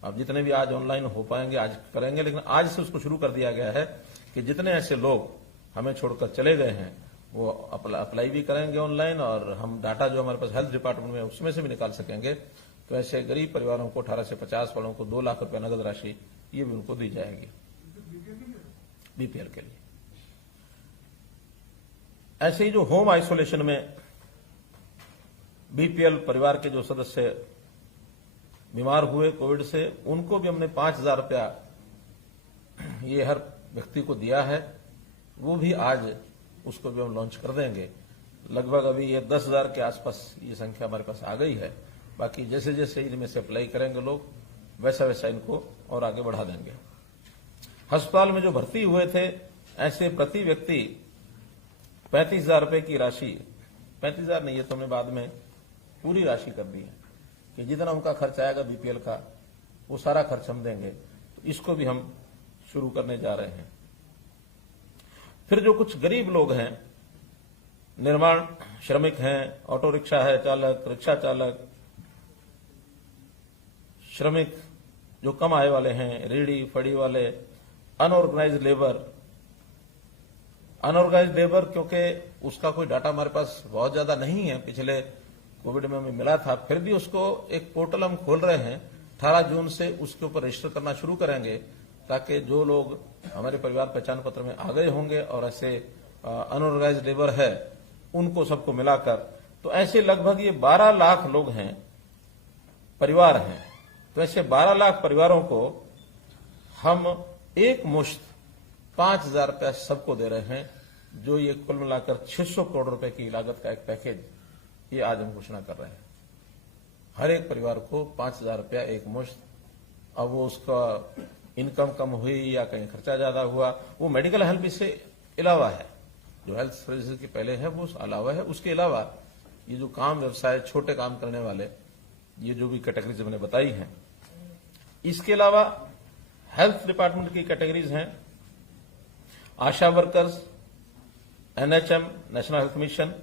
अब जितने भी आज ऑनलाइन हो पाएंगे आज करेंगे, लेकिन आज से उसको शुरू कर दिया गया है कि जितने ऐसे लोग हमें छोड़कर चले गए हैं वो अप्लाई भी करेंगे ऑनलाइन, और हम डाटा जो हमारे पास हेल्थ डिपार्टमेंट में उसमें से भी निकाल सकेंगे। तो ऐसे गरीब परिवारों को 18 से 50 वालों को 2 लाख रुपए नगद राशि ये भी उनको दी जाएगी बीपीएल के लिए। ऐसे ही जो होम आइसोलेशन में बीपीएल परिवार के जो सदस्य बीमार हुए कोविड से, उनको भी हमने 5,000 रुपया ये हर व्यक्ति को दिया है। वो भी आज उसको भी हम लॉन्च कर देंगे। लगभग अभी ये 10,000 के आसपास ये संख्या हमारे पास आ गई है। बाकी जैसे जैसे इनमें से अप्लाई करेंगे लोग, वैसा वैसा इनको और आगे बढ़ा देंगे। अस्पताल में जो भर्ती हुए थे, ऐसे प्रति व्यक्ति 35,000 रुपए की राशि, 35,000 नहीं, ये तो हमने बाद में पूरी राशि कर दी है कि जितना उनका खर्च आएगा बीपीएल का वो सारा खर्च हम देंगे। तो इसको भी हम शुरू करने जा रहे हैं। फिर जो कुछ गरीब लोग हैं, निर्माण श्रमिक हैं, ऑटो रिक्शा है चालक, रिक्शा चालक, श्रमिक जो कम आय वाले हैं, रेडी फड़ी वाले, अनऑर्गेनाइज्ड लेबर क्योंकि उसका कोई डाटा हमारे पास बहुत ज्यादा नहीं है, पिछले कोविड में हमें मिला था, फिर भी उसको एक पोर्टल हम खोल रहे हैं। 18 जून से उसके ऊपर रजिस्टर करना शुरू करेंगे ताकि जो लोग हमारे परिवार पहचान पत्र में आ गए होंगे और ऐसे अनऑर्गेनाइज्ड लेबर है उनको सबको मिलाकर, तो ऐसे लगभग ये 12 लाख लोग हैं, परिवार हैं। तो ऐसे 12 लाख परिवारों को हम एक मुश्त 5,000 रुपया सबको दे रहे हैं, जो ये कुल मिलाकर 600 करोड़ रुपए की लागत का एक पैकेज ये आज हम घोषणा कर रहे हैं। हर एक परिवार को 5,000 रुपया एक मुश्त। अब वो उसका इनकम कम हुई या कहीं खर्चा ज्यादा हुआ, वो मेडिकल हेल्प इससे अलावा है, जो हेल्थ सर्विसेज के पहले है वो अलावा है। उसके अलावा ये जो काम व्यवसाय, छोटे काम करने वाले, ये जो भी कैटेगरीज मैंने बताई हैं, इसके अलावा हेल्थ डिपार्टमेंट की कैटेगरीज हैं, ASHA workers, NHM national health mission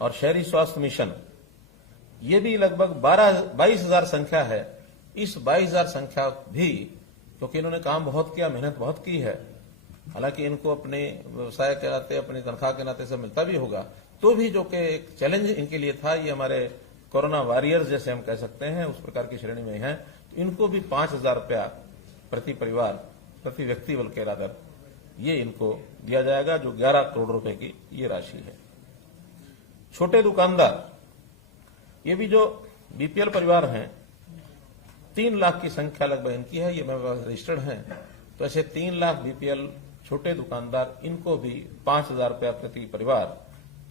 और शहरी स्वास्थ्य मिशन, ये भी लगभग 22,000 संख्या है। इस 22,000 संख्या भी, क्योंकि इन्होंने काम बहुत किया, मेहनत बहुत की है, हालांकि इनको अपने व्यवसाय के नाते, अपनी तनख्वाह के नाते से मिलता भी होगा, तो भी जो कि एक चैलेंज इनके लिए था, ये हमारे कोरोना वॉरियर्स जैसे हम कह सकते हैं, उस प्रकार की श्रेणी में हैं। तो इनको भी 5,000 रुपया प्रति परिवार, प्रति व्यक्ति बल्कि रादर, ये इनको दिया जाएगा, जो 11 करोड़ रुपए की ये राशि है। छोटे दुकानदार, ये भी जो बीपीएल परिवार हैं, 3 लाख की संख्या लगभग इनकी है, ये मेरे पास रजिस्टर्ड हैं। तो ऐसे 3 लाख बीपीएल छोटे दुकानदार, इनको भी 5,000 रुपया प्रति परिवार,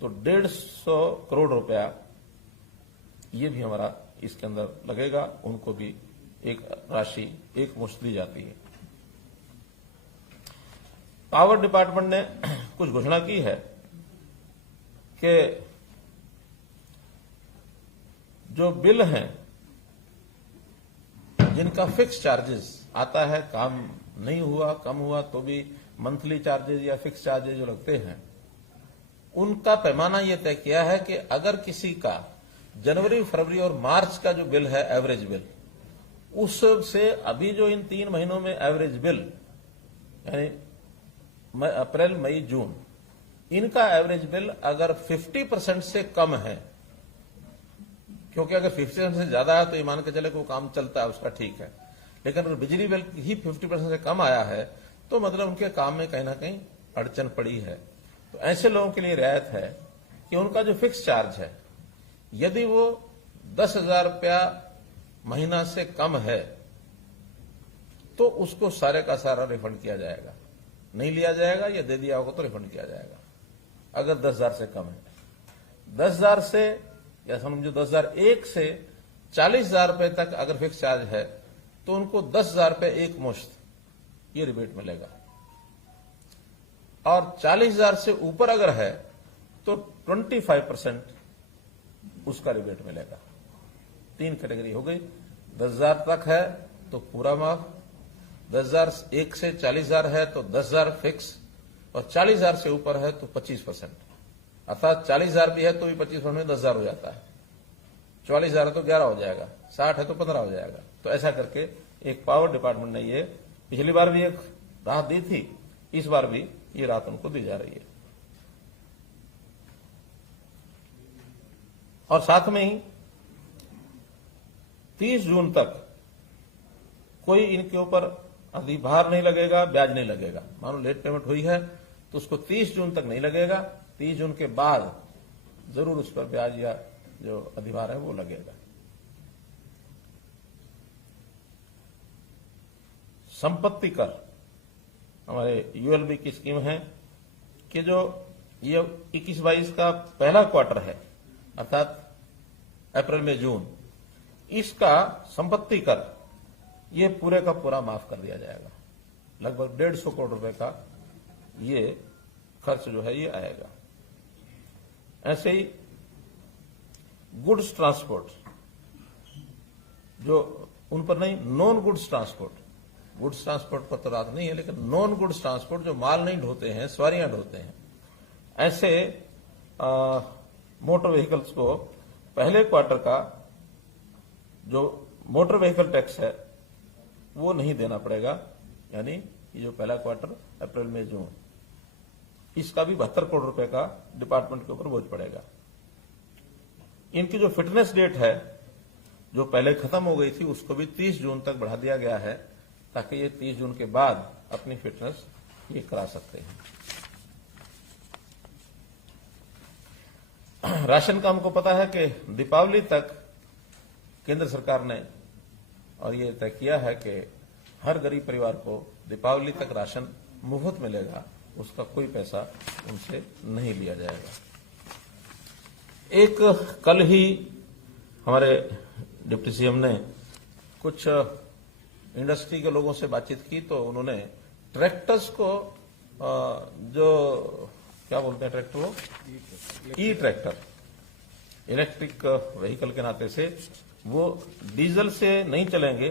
तो 150 करोड़ रुपया ये भी हमारा इसके अंदर लगेगा। उनको भी एक राशि एक मुश्त दी जाती है। पावर डिपार्टमेंट ने कुछ घोषणा की है कि जो बिल हैं, जिनका फिक्स चार्जेस आता है, काम नहीं हुआ, कम हुआ तो भी मंथली चार्जेस या फिक्स चार्जेस जो लगते हैं, उनका पैमाना यह तय किया है कि अगर किसी का जनवरी, फरवरी और मार्च का जो बिल है एवरेज बिल, उससे अभी जो इन 3 महीनों में एवरेज बिल यानी अप्रैल, मई, जून, इनका एवरेज बिल अगर 50% से कम है, क्योंकि अगर 50% से ज्यादा है तो ये मान के चले को काम चलता है उसका, ठीक है, लेकिन अगर बिजली बिल ही 50% से कम आया है तो मतलब उनके काम में कहीं ना कहीं अड़चन पड़ी है। तो ऐसे लोगों के लिए रियायत है कि उनका जो फिक्स चार्ज है, यदि वो 10,000 रुपया महीना से कम है तो उसको सारे का सारा रिफंड किया जाएगा, नहीं लिया जाएगा, या दे दिया होगा तो रिफंड किया जाएगा। अगर 10,000 से कम है, 10,000 से या समझो 10,001 से 40,000 रुपए तक अगर फिक्स चार्ज है तो उनको 10,000 रुपए एक मुश्त ये रिबेट मिलेगा, और 40,000 से ऊपर अगर है तो 25% उसका रिबेट मिलेगा। 3 कैटेगरी हो गई। 10,000 तक है तो पूरा माफ, 10,001 से 40,000 है तो 10,000 फिक्स, और 40,000 से ऊपर है तो 25%, अर्थात 40,000 भी है तो भी 25% में 10,000 हो जाता है, 44,000 है तो 11 हो जाएगा, 60 है तो 15 हो जाएगा। तो ऐसा करके एक पावर डिपार्टमेंट ने ये पिछली बार भी एक राहत दी थी, इस बार भी ये राहत उनको दी जा रही है। और साथ में ही 30 जून तक कोई इनके ऊपर अधिभार नहीं लगेगा, ब्याज नहीं लगेगा। मानो लेट पेमेंट हुई है तो उसको 30 जून तक नहीं लगेगा, 30 जून के बाद जरूर उस पर ब्याज या जो अधिभार है वो लगेगा। संपत्ति कर हमारे यूएलबी की स्कीम है कि जो ये 21-22 का पहला क्वार्टर है, अर्थात अप्रैल में जून, इसका संपत्ति कर ये पूरे का पूरा माफ कर दिया जाएगा। लगभग 150 करोड़ रुपए का ये खर्च जो है ये आएगा। ऐसे ही गुड्स ट्रांसपोर्ट जो उन पर नहीं, नॉन गुड्स ट्रांसपोर्ट पर तो राहत नहीं है, लेकिन नॉन गुड्स ट्रांसपोर्ट जो माल नहीं ढोते हैं, सवारियां ढोते हैं, ऐसे मोटर व्हीकल्स को पहले क्वार्टर का जो मोटर व्हीकल टैक्स है वो नहीं देना पड़ेगा। यानी ये जो पहला क्वार्टर अप्रैल में जून, इसका भी 72 करोड़ रुपए का डिपार्टमेंट के ऊपर बोझ पड़ेगा। इनकी जो फिटनेस डेट है जो पहले खत्म हो गई थी उसको भी 30 जून तक बढ़ा दिया गया है, ताकि ये 30 जून के बाद अपनी फिटनेस ये करा सकते हैं। राशन का हमको पता है कि दीपावली तक केंद्र सरकार ने और ये तय किया है कि हर गरीब परिवार को दीपावली तक राशन मुफ्त मिलेगा, उसका कोई पैसा उनसे नहीं लिया जाएगा। एक कल ही हमारे डिप्टी सीएम ने कुछ इंडस्ट्री के लोगों से बातचीत की तो उन्होंने ट्रैक्टर्स को जो क्या बोलते हैं ट्रैक्टर को, ई ट्रैक्टर, इलेक्ट्रिक व्हीकल के नाते से वो डीजल से नहीं चलेंगे,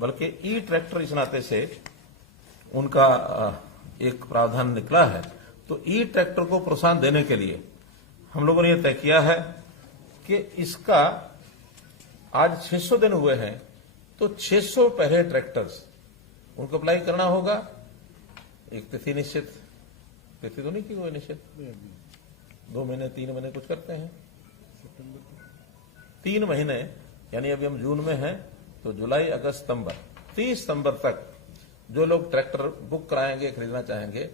बल्कि ई ट्रैक्टर इस नाते से उनका एक प्रावधान निकला है। तो ई ट्रैक्टर को प्रोत्साहन देने के लिए हम लोगों ने यह तय किया है कि इसका आज 600 दिन हुए हैं तो 600 पहले ट्रैक्टर्स उनको अप्लाई करना होगा। एक तिथि निश्चित, तिथि तो नहीं की कोई निश्चित, 2 महीने 3 महीने कुछ करते हैं, 3 महीने, यानी अभी हम जून में हैं तो जुलाई, अगस्त, सितंबर, 30 सितंबर तक जो लोग ट्रैक्टर बुक कराएंगे, खरीदना चाहेंगे,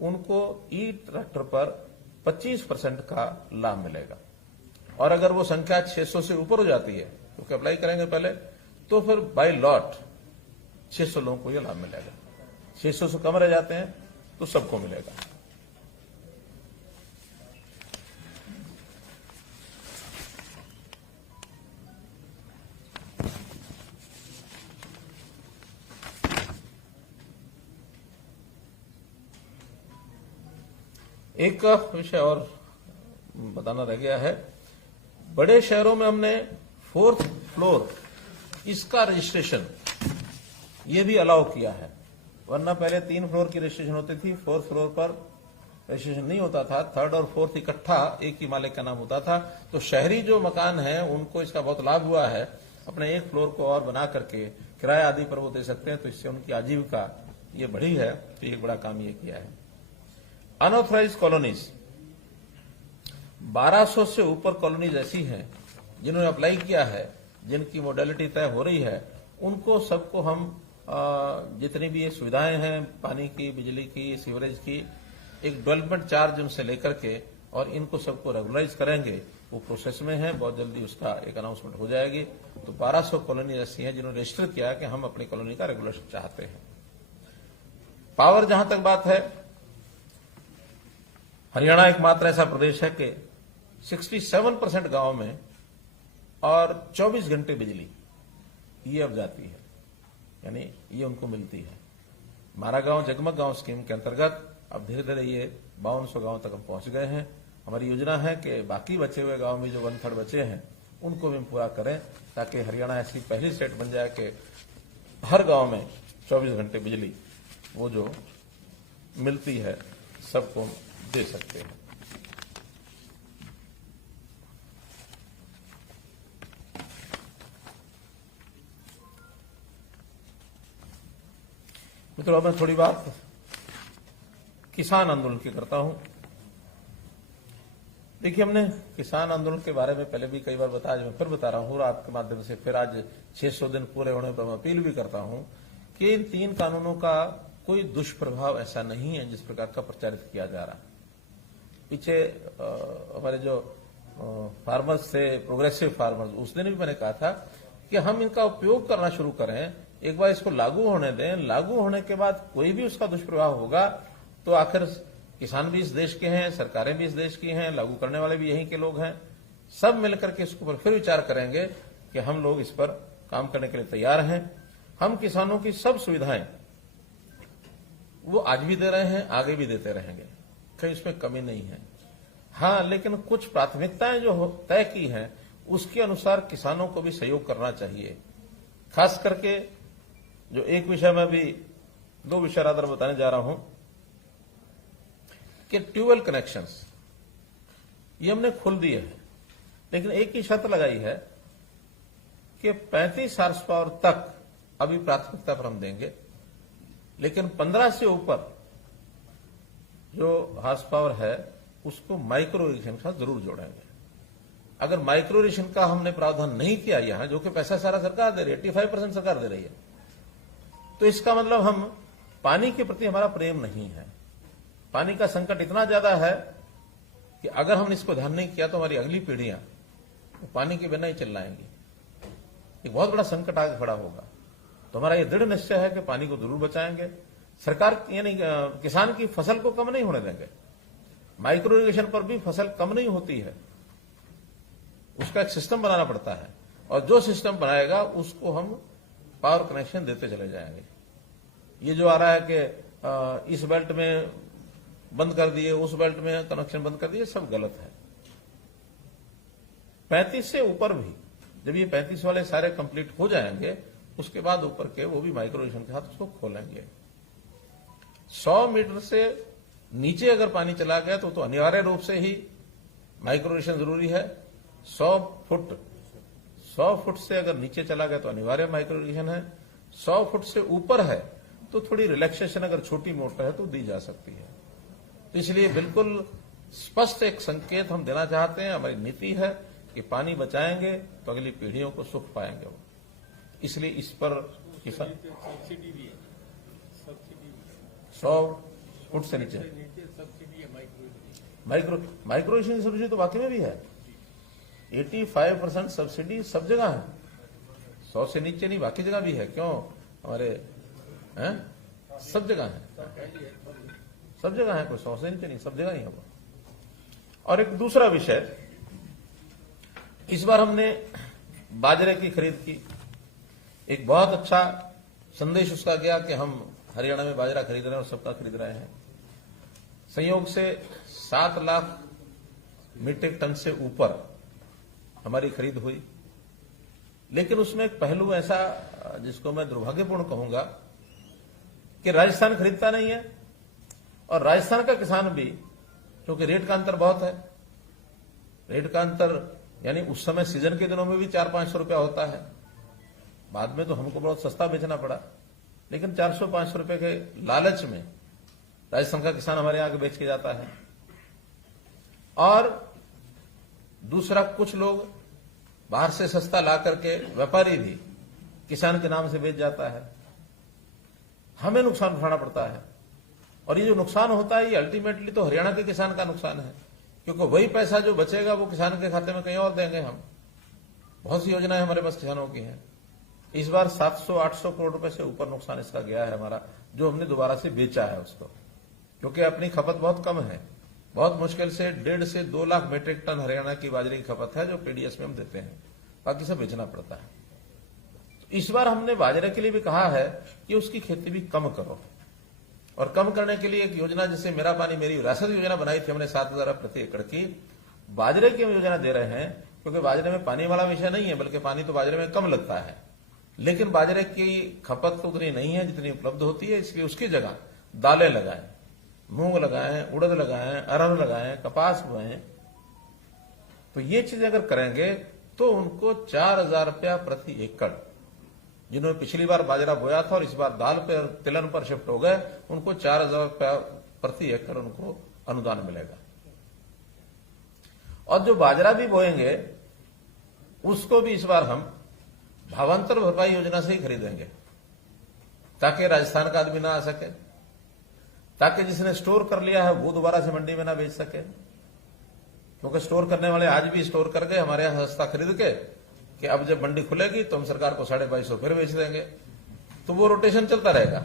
उनको ई ट्रैक्टर पर 25% का लाभ मिलेगा। और अगर वो संख्या 600 से ऊपर हो जाती है, क्योंकि अप्लाई करेंगे पहले, तो फिर बाय लॉट 600 लोगों को यह लाभ मिलेगा। 600 से कम रह जाते हैं तो सबको मिलेगा। एक विषय और बताना रह गया है, बड़े शहरों में हमने 4th फ्लोर इसका रजिस्ट्रेशन ये भी अलाउ किया है, वरना पहले 3 फ्लोर की रजिस्ट्रेशन होती थी, 4th फ्लोर पर रजिस्ट्रेशन नहीं होता था, थर्ड और फोर्थ इकट्ठा एक ही मालिक का नाम होता था। तो शहरी जो मकान है उनको इसका बहुत लाभ हुआ है, अपने एक फ्लोर को और बना करके किराया आदि पर वो दे सकते हैं, तो इससे उनकी आजीविका ये बढ़ी है। तो एक बड़ा काम ये किया है। अनऑथराइज कॉलोनीज 1200 से ऊपर कॉलोनीज ऐसी हैं जिन्होंने अप्लाई किया है, जिनकी मोडेलिटी तय हो रही है, उनको सबको हम जितनी भी ये सुविधाएं हैं, पानी की, बिजली की, सीवरेज की, एक डेवलपमेंट चार्ज उनसे लेकर के और इनको सबको रेगुलराइज करेंगे। वो प्रोसेस में है, बहुत जल्दी उसका एक अनाउंसमेंट हो जाएगी। तो 1200 कॉलोनी ऐसी हैं जिन्होंने रजिस्टर किया है कि हम अपनी कॉलोनी का रेगुलेशन चाहते हैं। पावर जहां तक बात है, हरियाणा एकमात्र ऐसा प्रदेश है कि 67% गांव में और 24 घंटे बिजली ये अब जाती है, यानी ये उनको मिलती है। हमारा गांव जगमग गांव स्कीम के अंतर्गत अब धीरे धीरे ये 5200 गांव तक हम पहुंच गए हैं। हमारी योजना है कि बाकी बचे हुए गांव में जो 1/3 बचे हैं उनको भी हम पूरा करें, ताकि हरियाणा ऐसी पहली स्टेट बन जाए कि हर गांव में 24 घंटे बिजली वो जो मिलती है सबको दे सकते हैं। मित्रों, अब मैं थोड़ी बात किसान आंदोलन की करता हूं। देखिए, हमने किसान आंदोलन के बारे में पहले भी कई बार बताया, मैं फिर बता रहा हूं और आपके माध्यम से फिर आज 600 दिन पूरे होने पर मैं अपील भी करता हूं कि इन 3 कानूनों का कोई दुष्प्रभाव ऐसा नहीं है जिस प्रकार का प्रचारित किया जा रहा है। पीछे हमारे जो फार्मर्स थे, प्रोग्रेसिव फार्मर्स, उस दिन भी मैंने कहा था कि हम इनका उपयोग करना शुरू करें, एक बार इसको लागू होने दें। लागू होने के बाद कोई भी उसका दुष्प्रभाव होगा तो आखिर किसान भी इस देश के हैं, सरकारें भी इस देश की हैं, लागू करने वाले भी यहीं के लोग हैं। सब मिलकर के इसके ऊपर फिर विचार करेंगे कि हम लोग इस पर काम करने के लिए तैयार हैं। हम किसानों की सब सुविधाएं वो आज भी दे रहे हैं, आगे भी देते रहेंगे, कहीं इसमें कमी नहीं है। हाँ, लेकिन कुछ प्राथमिकताएं जो तय की हैं उसके अनुसार किसानों को भी सहयोग करना चाहिए। खास करके जो एक विषय में भी 2 विषय रादर बताने जा रहा हूं कि ट्यूबवेल कनेक्शंस ये हमने खोल दिए हैं, लेकिन एक ही शर्त लगाई है कि 35 हार्स पावर तक अभी प्राथमिकता पर हम देंगे, लेकिन 15 से ऊपर जो हार्स पावर है उसको माइक्रो इरिगेशन के साथ जरूर जोड़ेंगे। अगर माइक्रो इरिगेशन का हमने प्रावधान नहीं किया यहां, जो कि पैसा सारा सरकार दे रही है, 85% सरकार दे रही है, तो इसका मतलब हम पानी के प्रति हमारा प्रेम नहीं है। पानी का संकट इतना ज्यादा है कि अगर हमने इसको ध्यान नहीं किया तो हमारी अगली पीढ़ियां पानी के बिना ही चिल्लाएंगी। एक बहुत बड़ा संकट आगे खड़ा होगा। तो हमारा ये दृढ़ निश्चय है कि पानी को जरूर बचाएंगे। सरकार यानी किसान की फसल को कम नहीं होने देंगे। माइक्रो इरिगेशन पर भी फसल कम नहीं होती है, उसका एक सिस्टम बनाना पड़ता है, और जो सिस्टम बनाएगा उसको हम पावर कनेक्शन देते चले जाएंगे। ये जो आ रहा है कि इस बेल्ट में बंद कर दिए, उस बेल्ट में कनेक्शन बंद कर दिए, सब गलत है। 35 से ऊपर भी, जब ये 35 वाले सारे कंप्लीट हो जाएंगे उसके बाद ऊपर के वो भी माइक्रो इरिगेशन के साथ उसको खोलेंगे। 100 मीटर से नीचे अगर पानी चला गया तो अनिवार्य रूप से ही माइक्रो इरिगेशन जरूरी है। 100 फुट से अगर नीचे चला गया तो अनिवार्य माइक्रो इरिगेशन है। 100 फुट से ऊपर है तो थोड़ी रिलैक्सेशन अगर छोटी मोटर है तो दी जा सकती है। तो इसलिए बिल्कुल स्पष्ट एक संकेत हम देना चाहते हैं। हमारी नीति है कि पानी बचाएंगे तो अगली पीढ़ियों को सुख पाएंगे वो। इसलिए इस पर 100 फुट से नीचे माइक्रो इरिगेशन की सब्सिडी तो वाकई में भी है। 85% सब्सिडी सब जगह है, 100 से नीचे नहीं, बाकी जगह भी है। क्यों? हमारे हैं सब जगह है, सब जगह है, कोई 100 से नीचे नहीं, सब जगह ही है वो। और एक दूसरा विषय, इस बार हमने बाजरे की खरीद की। एक बहुत अच्छा संदेश उसका गया कि हम हरियाणा में बाजरा खरीद रहे हैं और सबका खरीद रहे हैं। संयोग से 7 लाख मीट्रिक टन से ऊपर हमारी खरीद हुई। लेकिन उसमें एक पहलू ऐसा जिसको मैं दुर्भाग्यपूर्ण कहूंगा कि राजस्थान खरीदता नहीं है और राजस्थान का किसान भी क्योंकि रेट का अंतर बहुत है। रेट का अंतर यानी उस समय सीजन के दिनों में भी 400-500 रुपया होता है, बाद में तो हमको बहुत सस्ता बेचना पड़ा, लेकिन 400-500 रुपए के लालच में राजस्थान का किसान हमारे यहां बेच के जाता है। और दूसरा, कुछ लोग बाहर से सस्ता ला करके व्यापारी भी किसान के नाम से बेच जाता है, हमें नुकसान उठाना पड़ता है। और ये जो नुकसान होता है ये अल्टीमेटली तो हरियाणा के किसान का नुकसान है, क्योंकि वही पैसा जो बचेगा वो किसान के खाते में कहीं और देंगे हम। बहुत सी योजनाएं हमारे पास किसानों की हैं। इस बार 700-800 करोड़ रुपए से ऊपर नुकसान इसका गया है हमारा, जो हमने दोबारा से बेचा है उसको, क्योंकि अपनी खपत बहुत कम है। बहुत मुश्किल से 1.5 से 2 लाख मीट्रिक टन हरियाणा की बाजरे की खपत है जो पीडीएस में हम देते हैं, बाकी सब बेचना पड़ता है। तो इस बार हमने बाजरे के लिए भी कहा है कि उसकी खेती भी कम करो, और कम करने के लिए एक योजना जिसे मेरा पानी मेरी विरासत योजना बनाई थी हमने 7,000 प्रति एकड़ की, बाजरे की योजना दे रहे हैं, क्योंकि बाजरे में पानी वाला विषय नहीं है, बल्कि पानी तो बाजरे में कम लगता है, लेकिन बाजरे की खपत तो उतनी नहीं है जितनी उपलब्ध होती है, इसलिए उसकी जगह दालें लगाएं, मूंग लगाएं, उड़द लगाएं, अरहर लगाएं, कपास बोएं। तो ये चीजें अगर करेंगे तो उनको 4,000 रुपया प्रति एकड़, जिन्होंने पिछली बार बाजरा बोया था और इस बार दाल पर तिलहन पर शिफ्ट हो गए, उनको 4,000 रुपया प्रति एकड़ उनको अनुदान मिलेगा। और जो बाजरा भी बोएंगे उसको भी इस बार हम भावांतर भरपाई योजना से ही खरीदेंगे, ताकि राजस्थान का आदमी ना आ सके, ताकि जिसने स्टोर कर लिया है वो दोबारा से मंडी में ना बेच सके, क्योंकि स्टोर करने वाले आज भी स्टोर कर गए हमारे यहां सस्ता खरीद के कि अब जब मंडी खुलेगी तो हम सरकार को 250 फिर बेच देंगे। तो वो रोटेशन चलता रहेगा।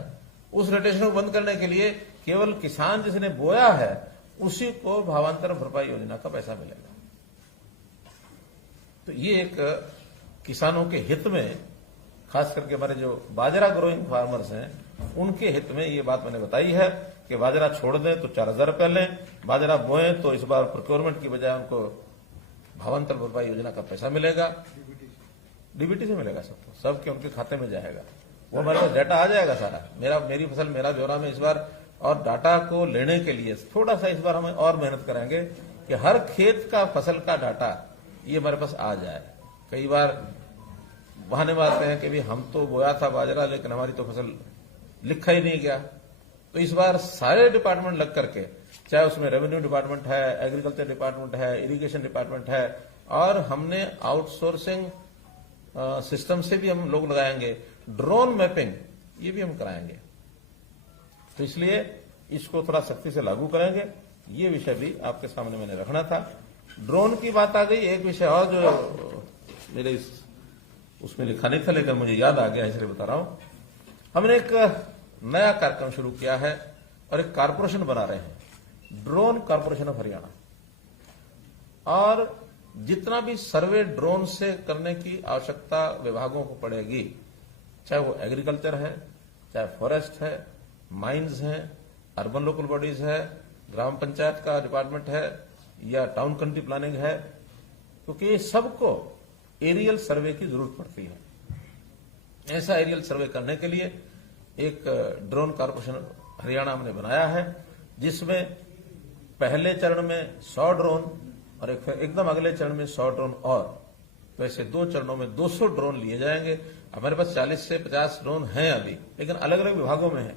उस रोटेशन को बंद करने के लिए केवल किसान जिसने बोया है उसी को भावांतर भरपाई योजना का पैसा मिलेगा। तो ये एक किसानों के हित में, खास करके हमारे जो बाजरा ग्रोइंग फार्मर्स हैं उनके हित में ये बात मैंने बताई है कि बाजरा छोड़ दें तो 4,000 रुपया लें, बाजरा बोएं तो इस बार प्रोक्योरमेंट की बजाय उनको भावांतर भरपाई योजना का पैसा मिलेगा, डीबीटी से मिलेगा सबको, सबके उनके खाते में जाएगा। वो हमारे पास डाटा आ जाएगा सारा, मेरी फसल मेरा ब्यौरा में इस बार। और डाटा को लेने के लिए थोड़ा सा इस बार हमें और मेहनत करेंगे कि हर खेत का फसल का डाटा ये हमारे पास आ जाए। कई बार बहाने मारते हैं कि भी हम तो बोया था बाजरा लेकिन हमारी तो फसल लिखा ही नहीं गया। तो इस बार सारे डिपार्टमेंट लग करके, चाहे उसमें रेवेन्यू डिपार्टमेंट है, एग्रीकल्चर डिपार्टमेंट है, इरिगेशन डिपार्टमेंट है, और हमने आउटसोर्सिंग सिस्टम से भी हम लोग लगाएंगे, ड्रोन मैपिंग ये भी हम कराएंगे। तो इसलिए इसको थोड़ा सख्ती से लागू करेंगे। ये विषय भी आपके सामने मैंने रखना था। ड्रोन की बात आ गई, एक विषय और जो मेरे उसमें लिखा नहीं था लेकिन मुझे याद आ गया इसलिए बता रहा हूं। हमने एक नया कार्यक्रम शुरू किया है और एक कारपोरेशन बना रहे हैं, ड्रोन कारपोरेशन ऑफ हरियाणा। और जितना भी सर्वे ड्रोन से करने की आवश्यकता विभागों को पड़ेगी, चाहे वो एग्रीकल्चर है, चाहे फॉरेस्ट है, माइंस है, अर्बन लोकल बॉडीज है, ग्राम पंचायत का डिपार्टमेंट है, या टाउन कंट्री प्लानिंग है, क्योंकि ये सबको एरियल सर्वे की जरूरत पड़ती है। ऐसा एरियल सर्वे करने के लिए एक ड्रोन कारपोरेशन हरियाणा हमने बनाया है, जिसमें पहले चरण में 100 ड्रोन और एकदम अगले चरण में 100 ड्रोन, और तो ऐसे 2 चरणों में 200 ड्रोन लिए जाएंगे। हमारे पास 40 से 50 ड्रोन हैं अभी, लेकिन अलग अलग विभागों में है।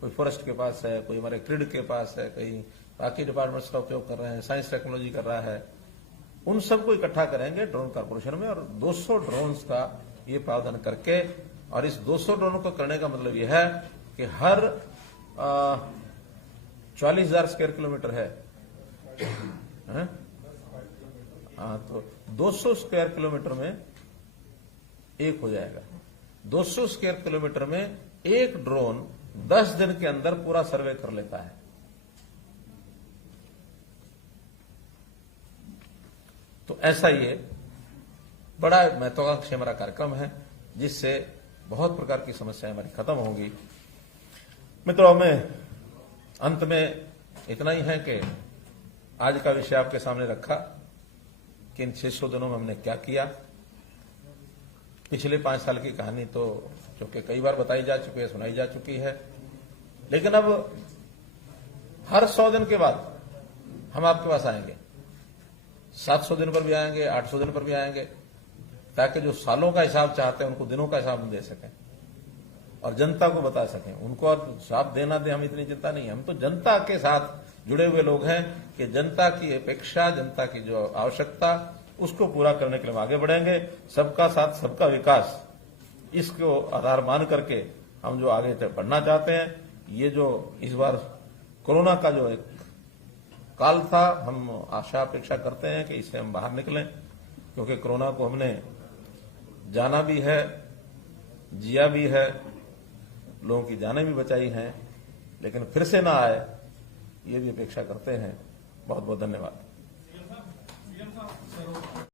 कोई फॉरेस्ट के पास है, कोई हमारे क्रिड के पास है, कहीं बाकी डिपार्टमेंट्स का उपयोग कर रहे हैं, साइंस टेक्नोलॉजी कर रहा है। उन सबको इकट्ठा करेंगे ड्रोन कारपोरेशन में, और 200 ड्रोन्स का ये प्रावधान करके, और इस 200 ड्रोन को करने का मतलब यह है कि हर 40,000 स्क्वायर किलोमीटर है, तो 200 स्क्वायर किलोमीटर में एक हो जाएगा। 200 स्क्वायर किलोमीटर में एक ड्रोन 10 दिन के अंदर पूरा सर्वे कर लेता है। तो ऐसा ये बड़ा महत्वाकांक्षी हमारा कार्यक्रम है, जिससे बहुत प्रकार की समस्याएं हमारी खत्म होंगी। मित्रों, में अंत में इतना ही है कि आज का विषय आपके सामने रखा कि इन 600 दिनों में हमने क्या किया। पिछले 5 साल की कहानी तो चूंकि कई बार बताई जा चुकी है, सुनाई जा चुकी है, लेकिन अब हर 100 दिन के बाद हम आपके पास आएंगे, 700 दिन पर भी आएंगे, 800 दिन पर भी आएंगे, ताकि जो सालों का हिसाब चाहते हैं उनको दिनों का हिसाब हम दे सकें और जनता को बता सकें। उनको और हिसाब देना दे, हम इतनी चिंता नहीं है। हम तो जनता के साथ जुड़े हुए लोग हैं कि जनता की अपेक्षा, जनता की जो आवश्यकता, उसको पूरा करने के लिए हम आगे बढ़ेंगे। सबका साथ सबका विकास, इसको आधार मान करके हम जो आगे बढ़ना चाहते हैं, ये जो इस बार कोरोना का जो एक काल था, हम आशा अपेक्षा करते हैं कि इससे हम बाहर निकलें, क्योंकि कोरोना को हमने जाना भी है, जिया भी है, लोगों की जानें भी बचाई हैं, लेकिन फिर से ना आए, ये भी अपेक्षा करते हैं। बहुत बहुत धन्यवाद।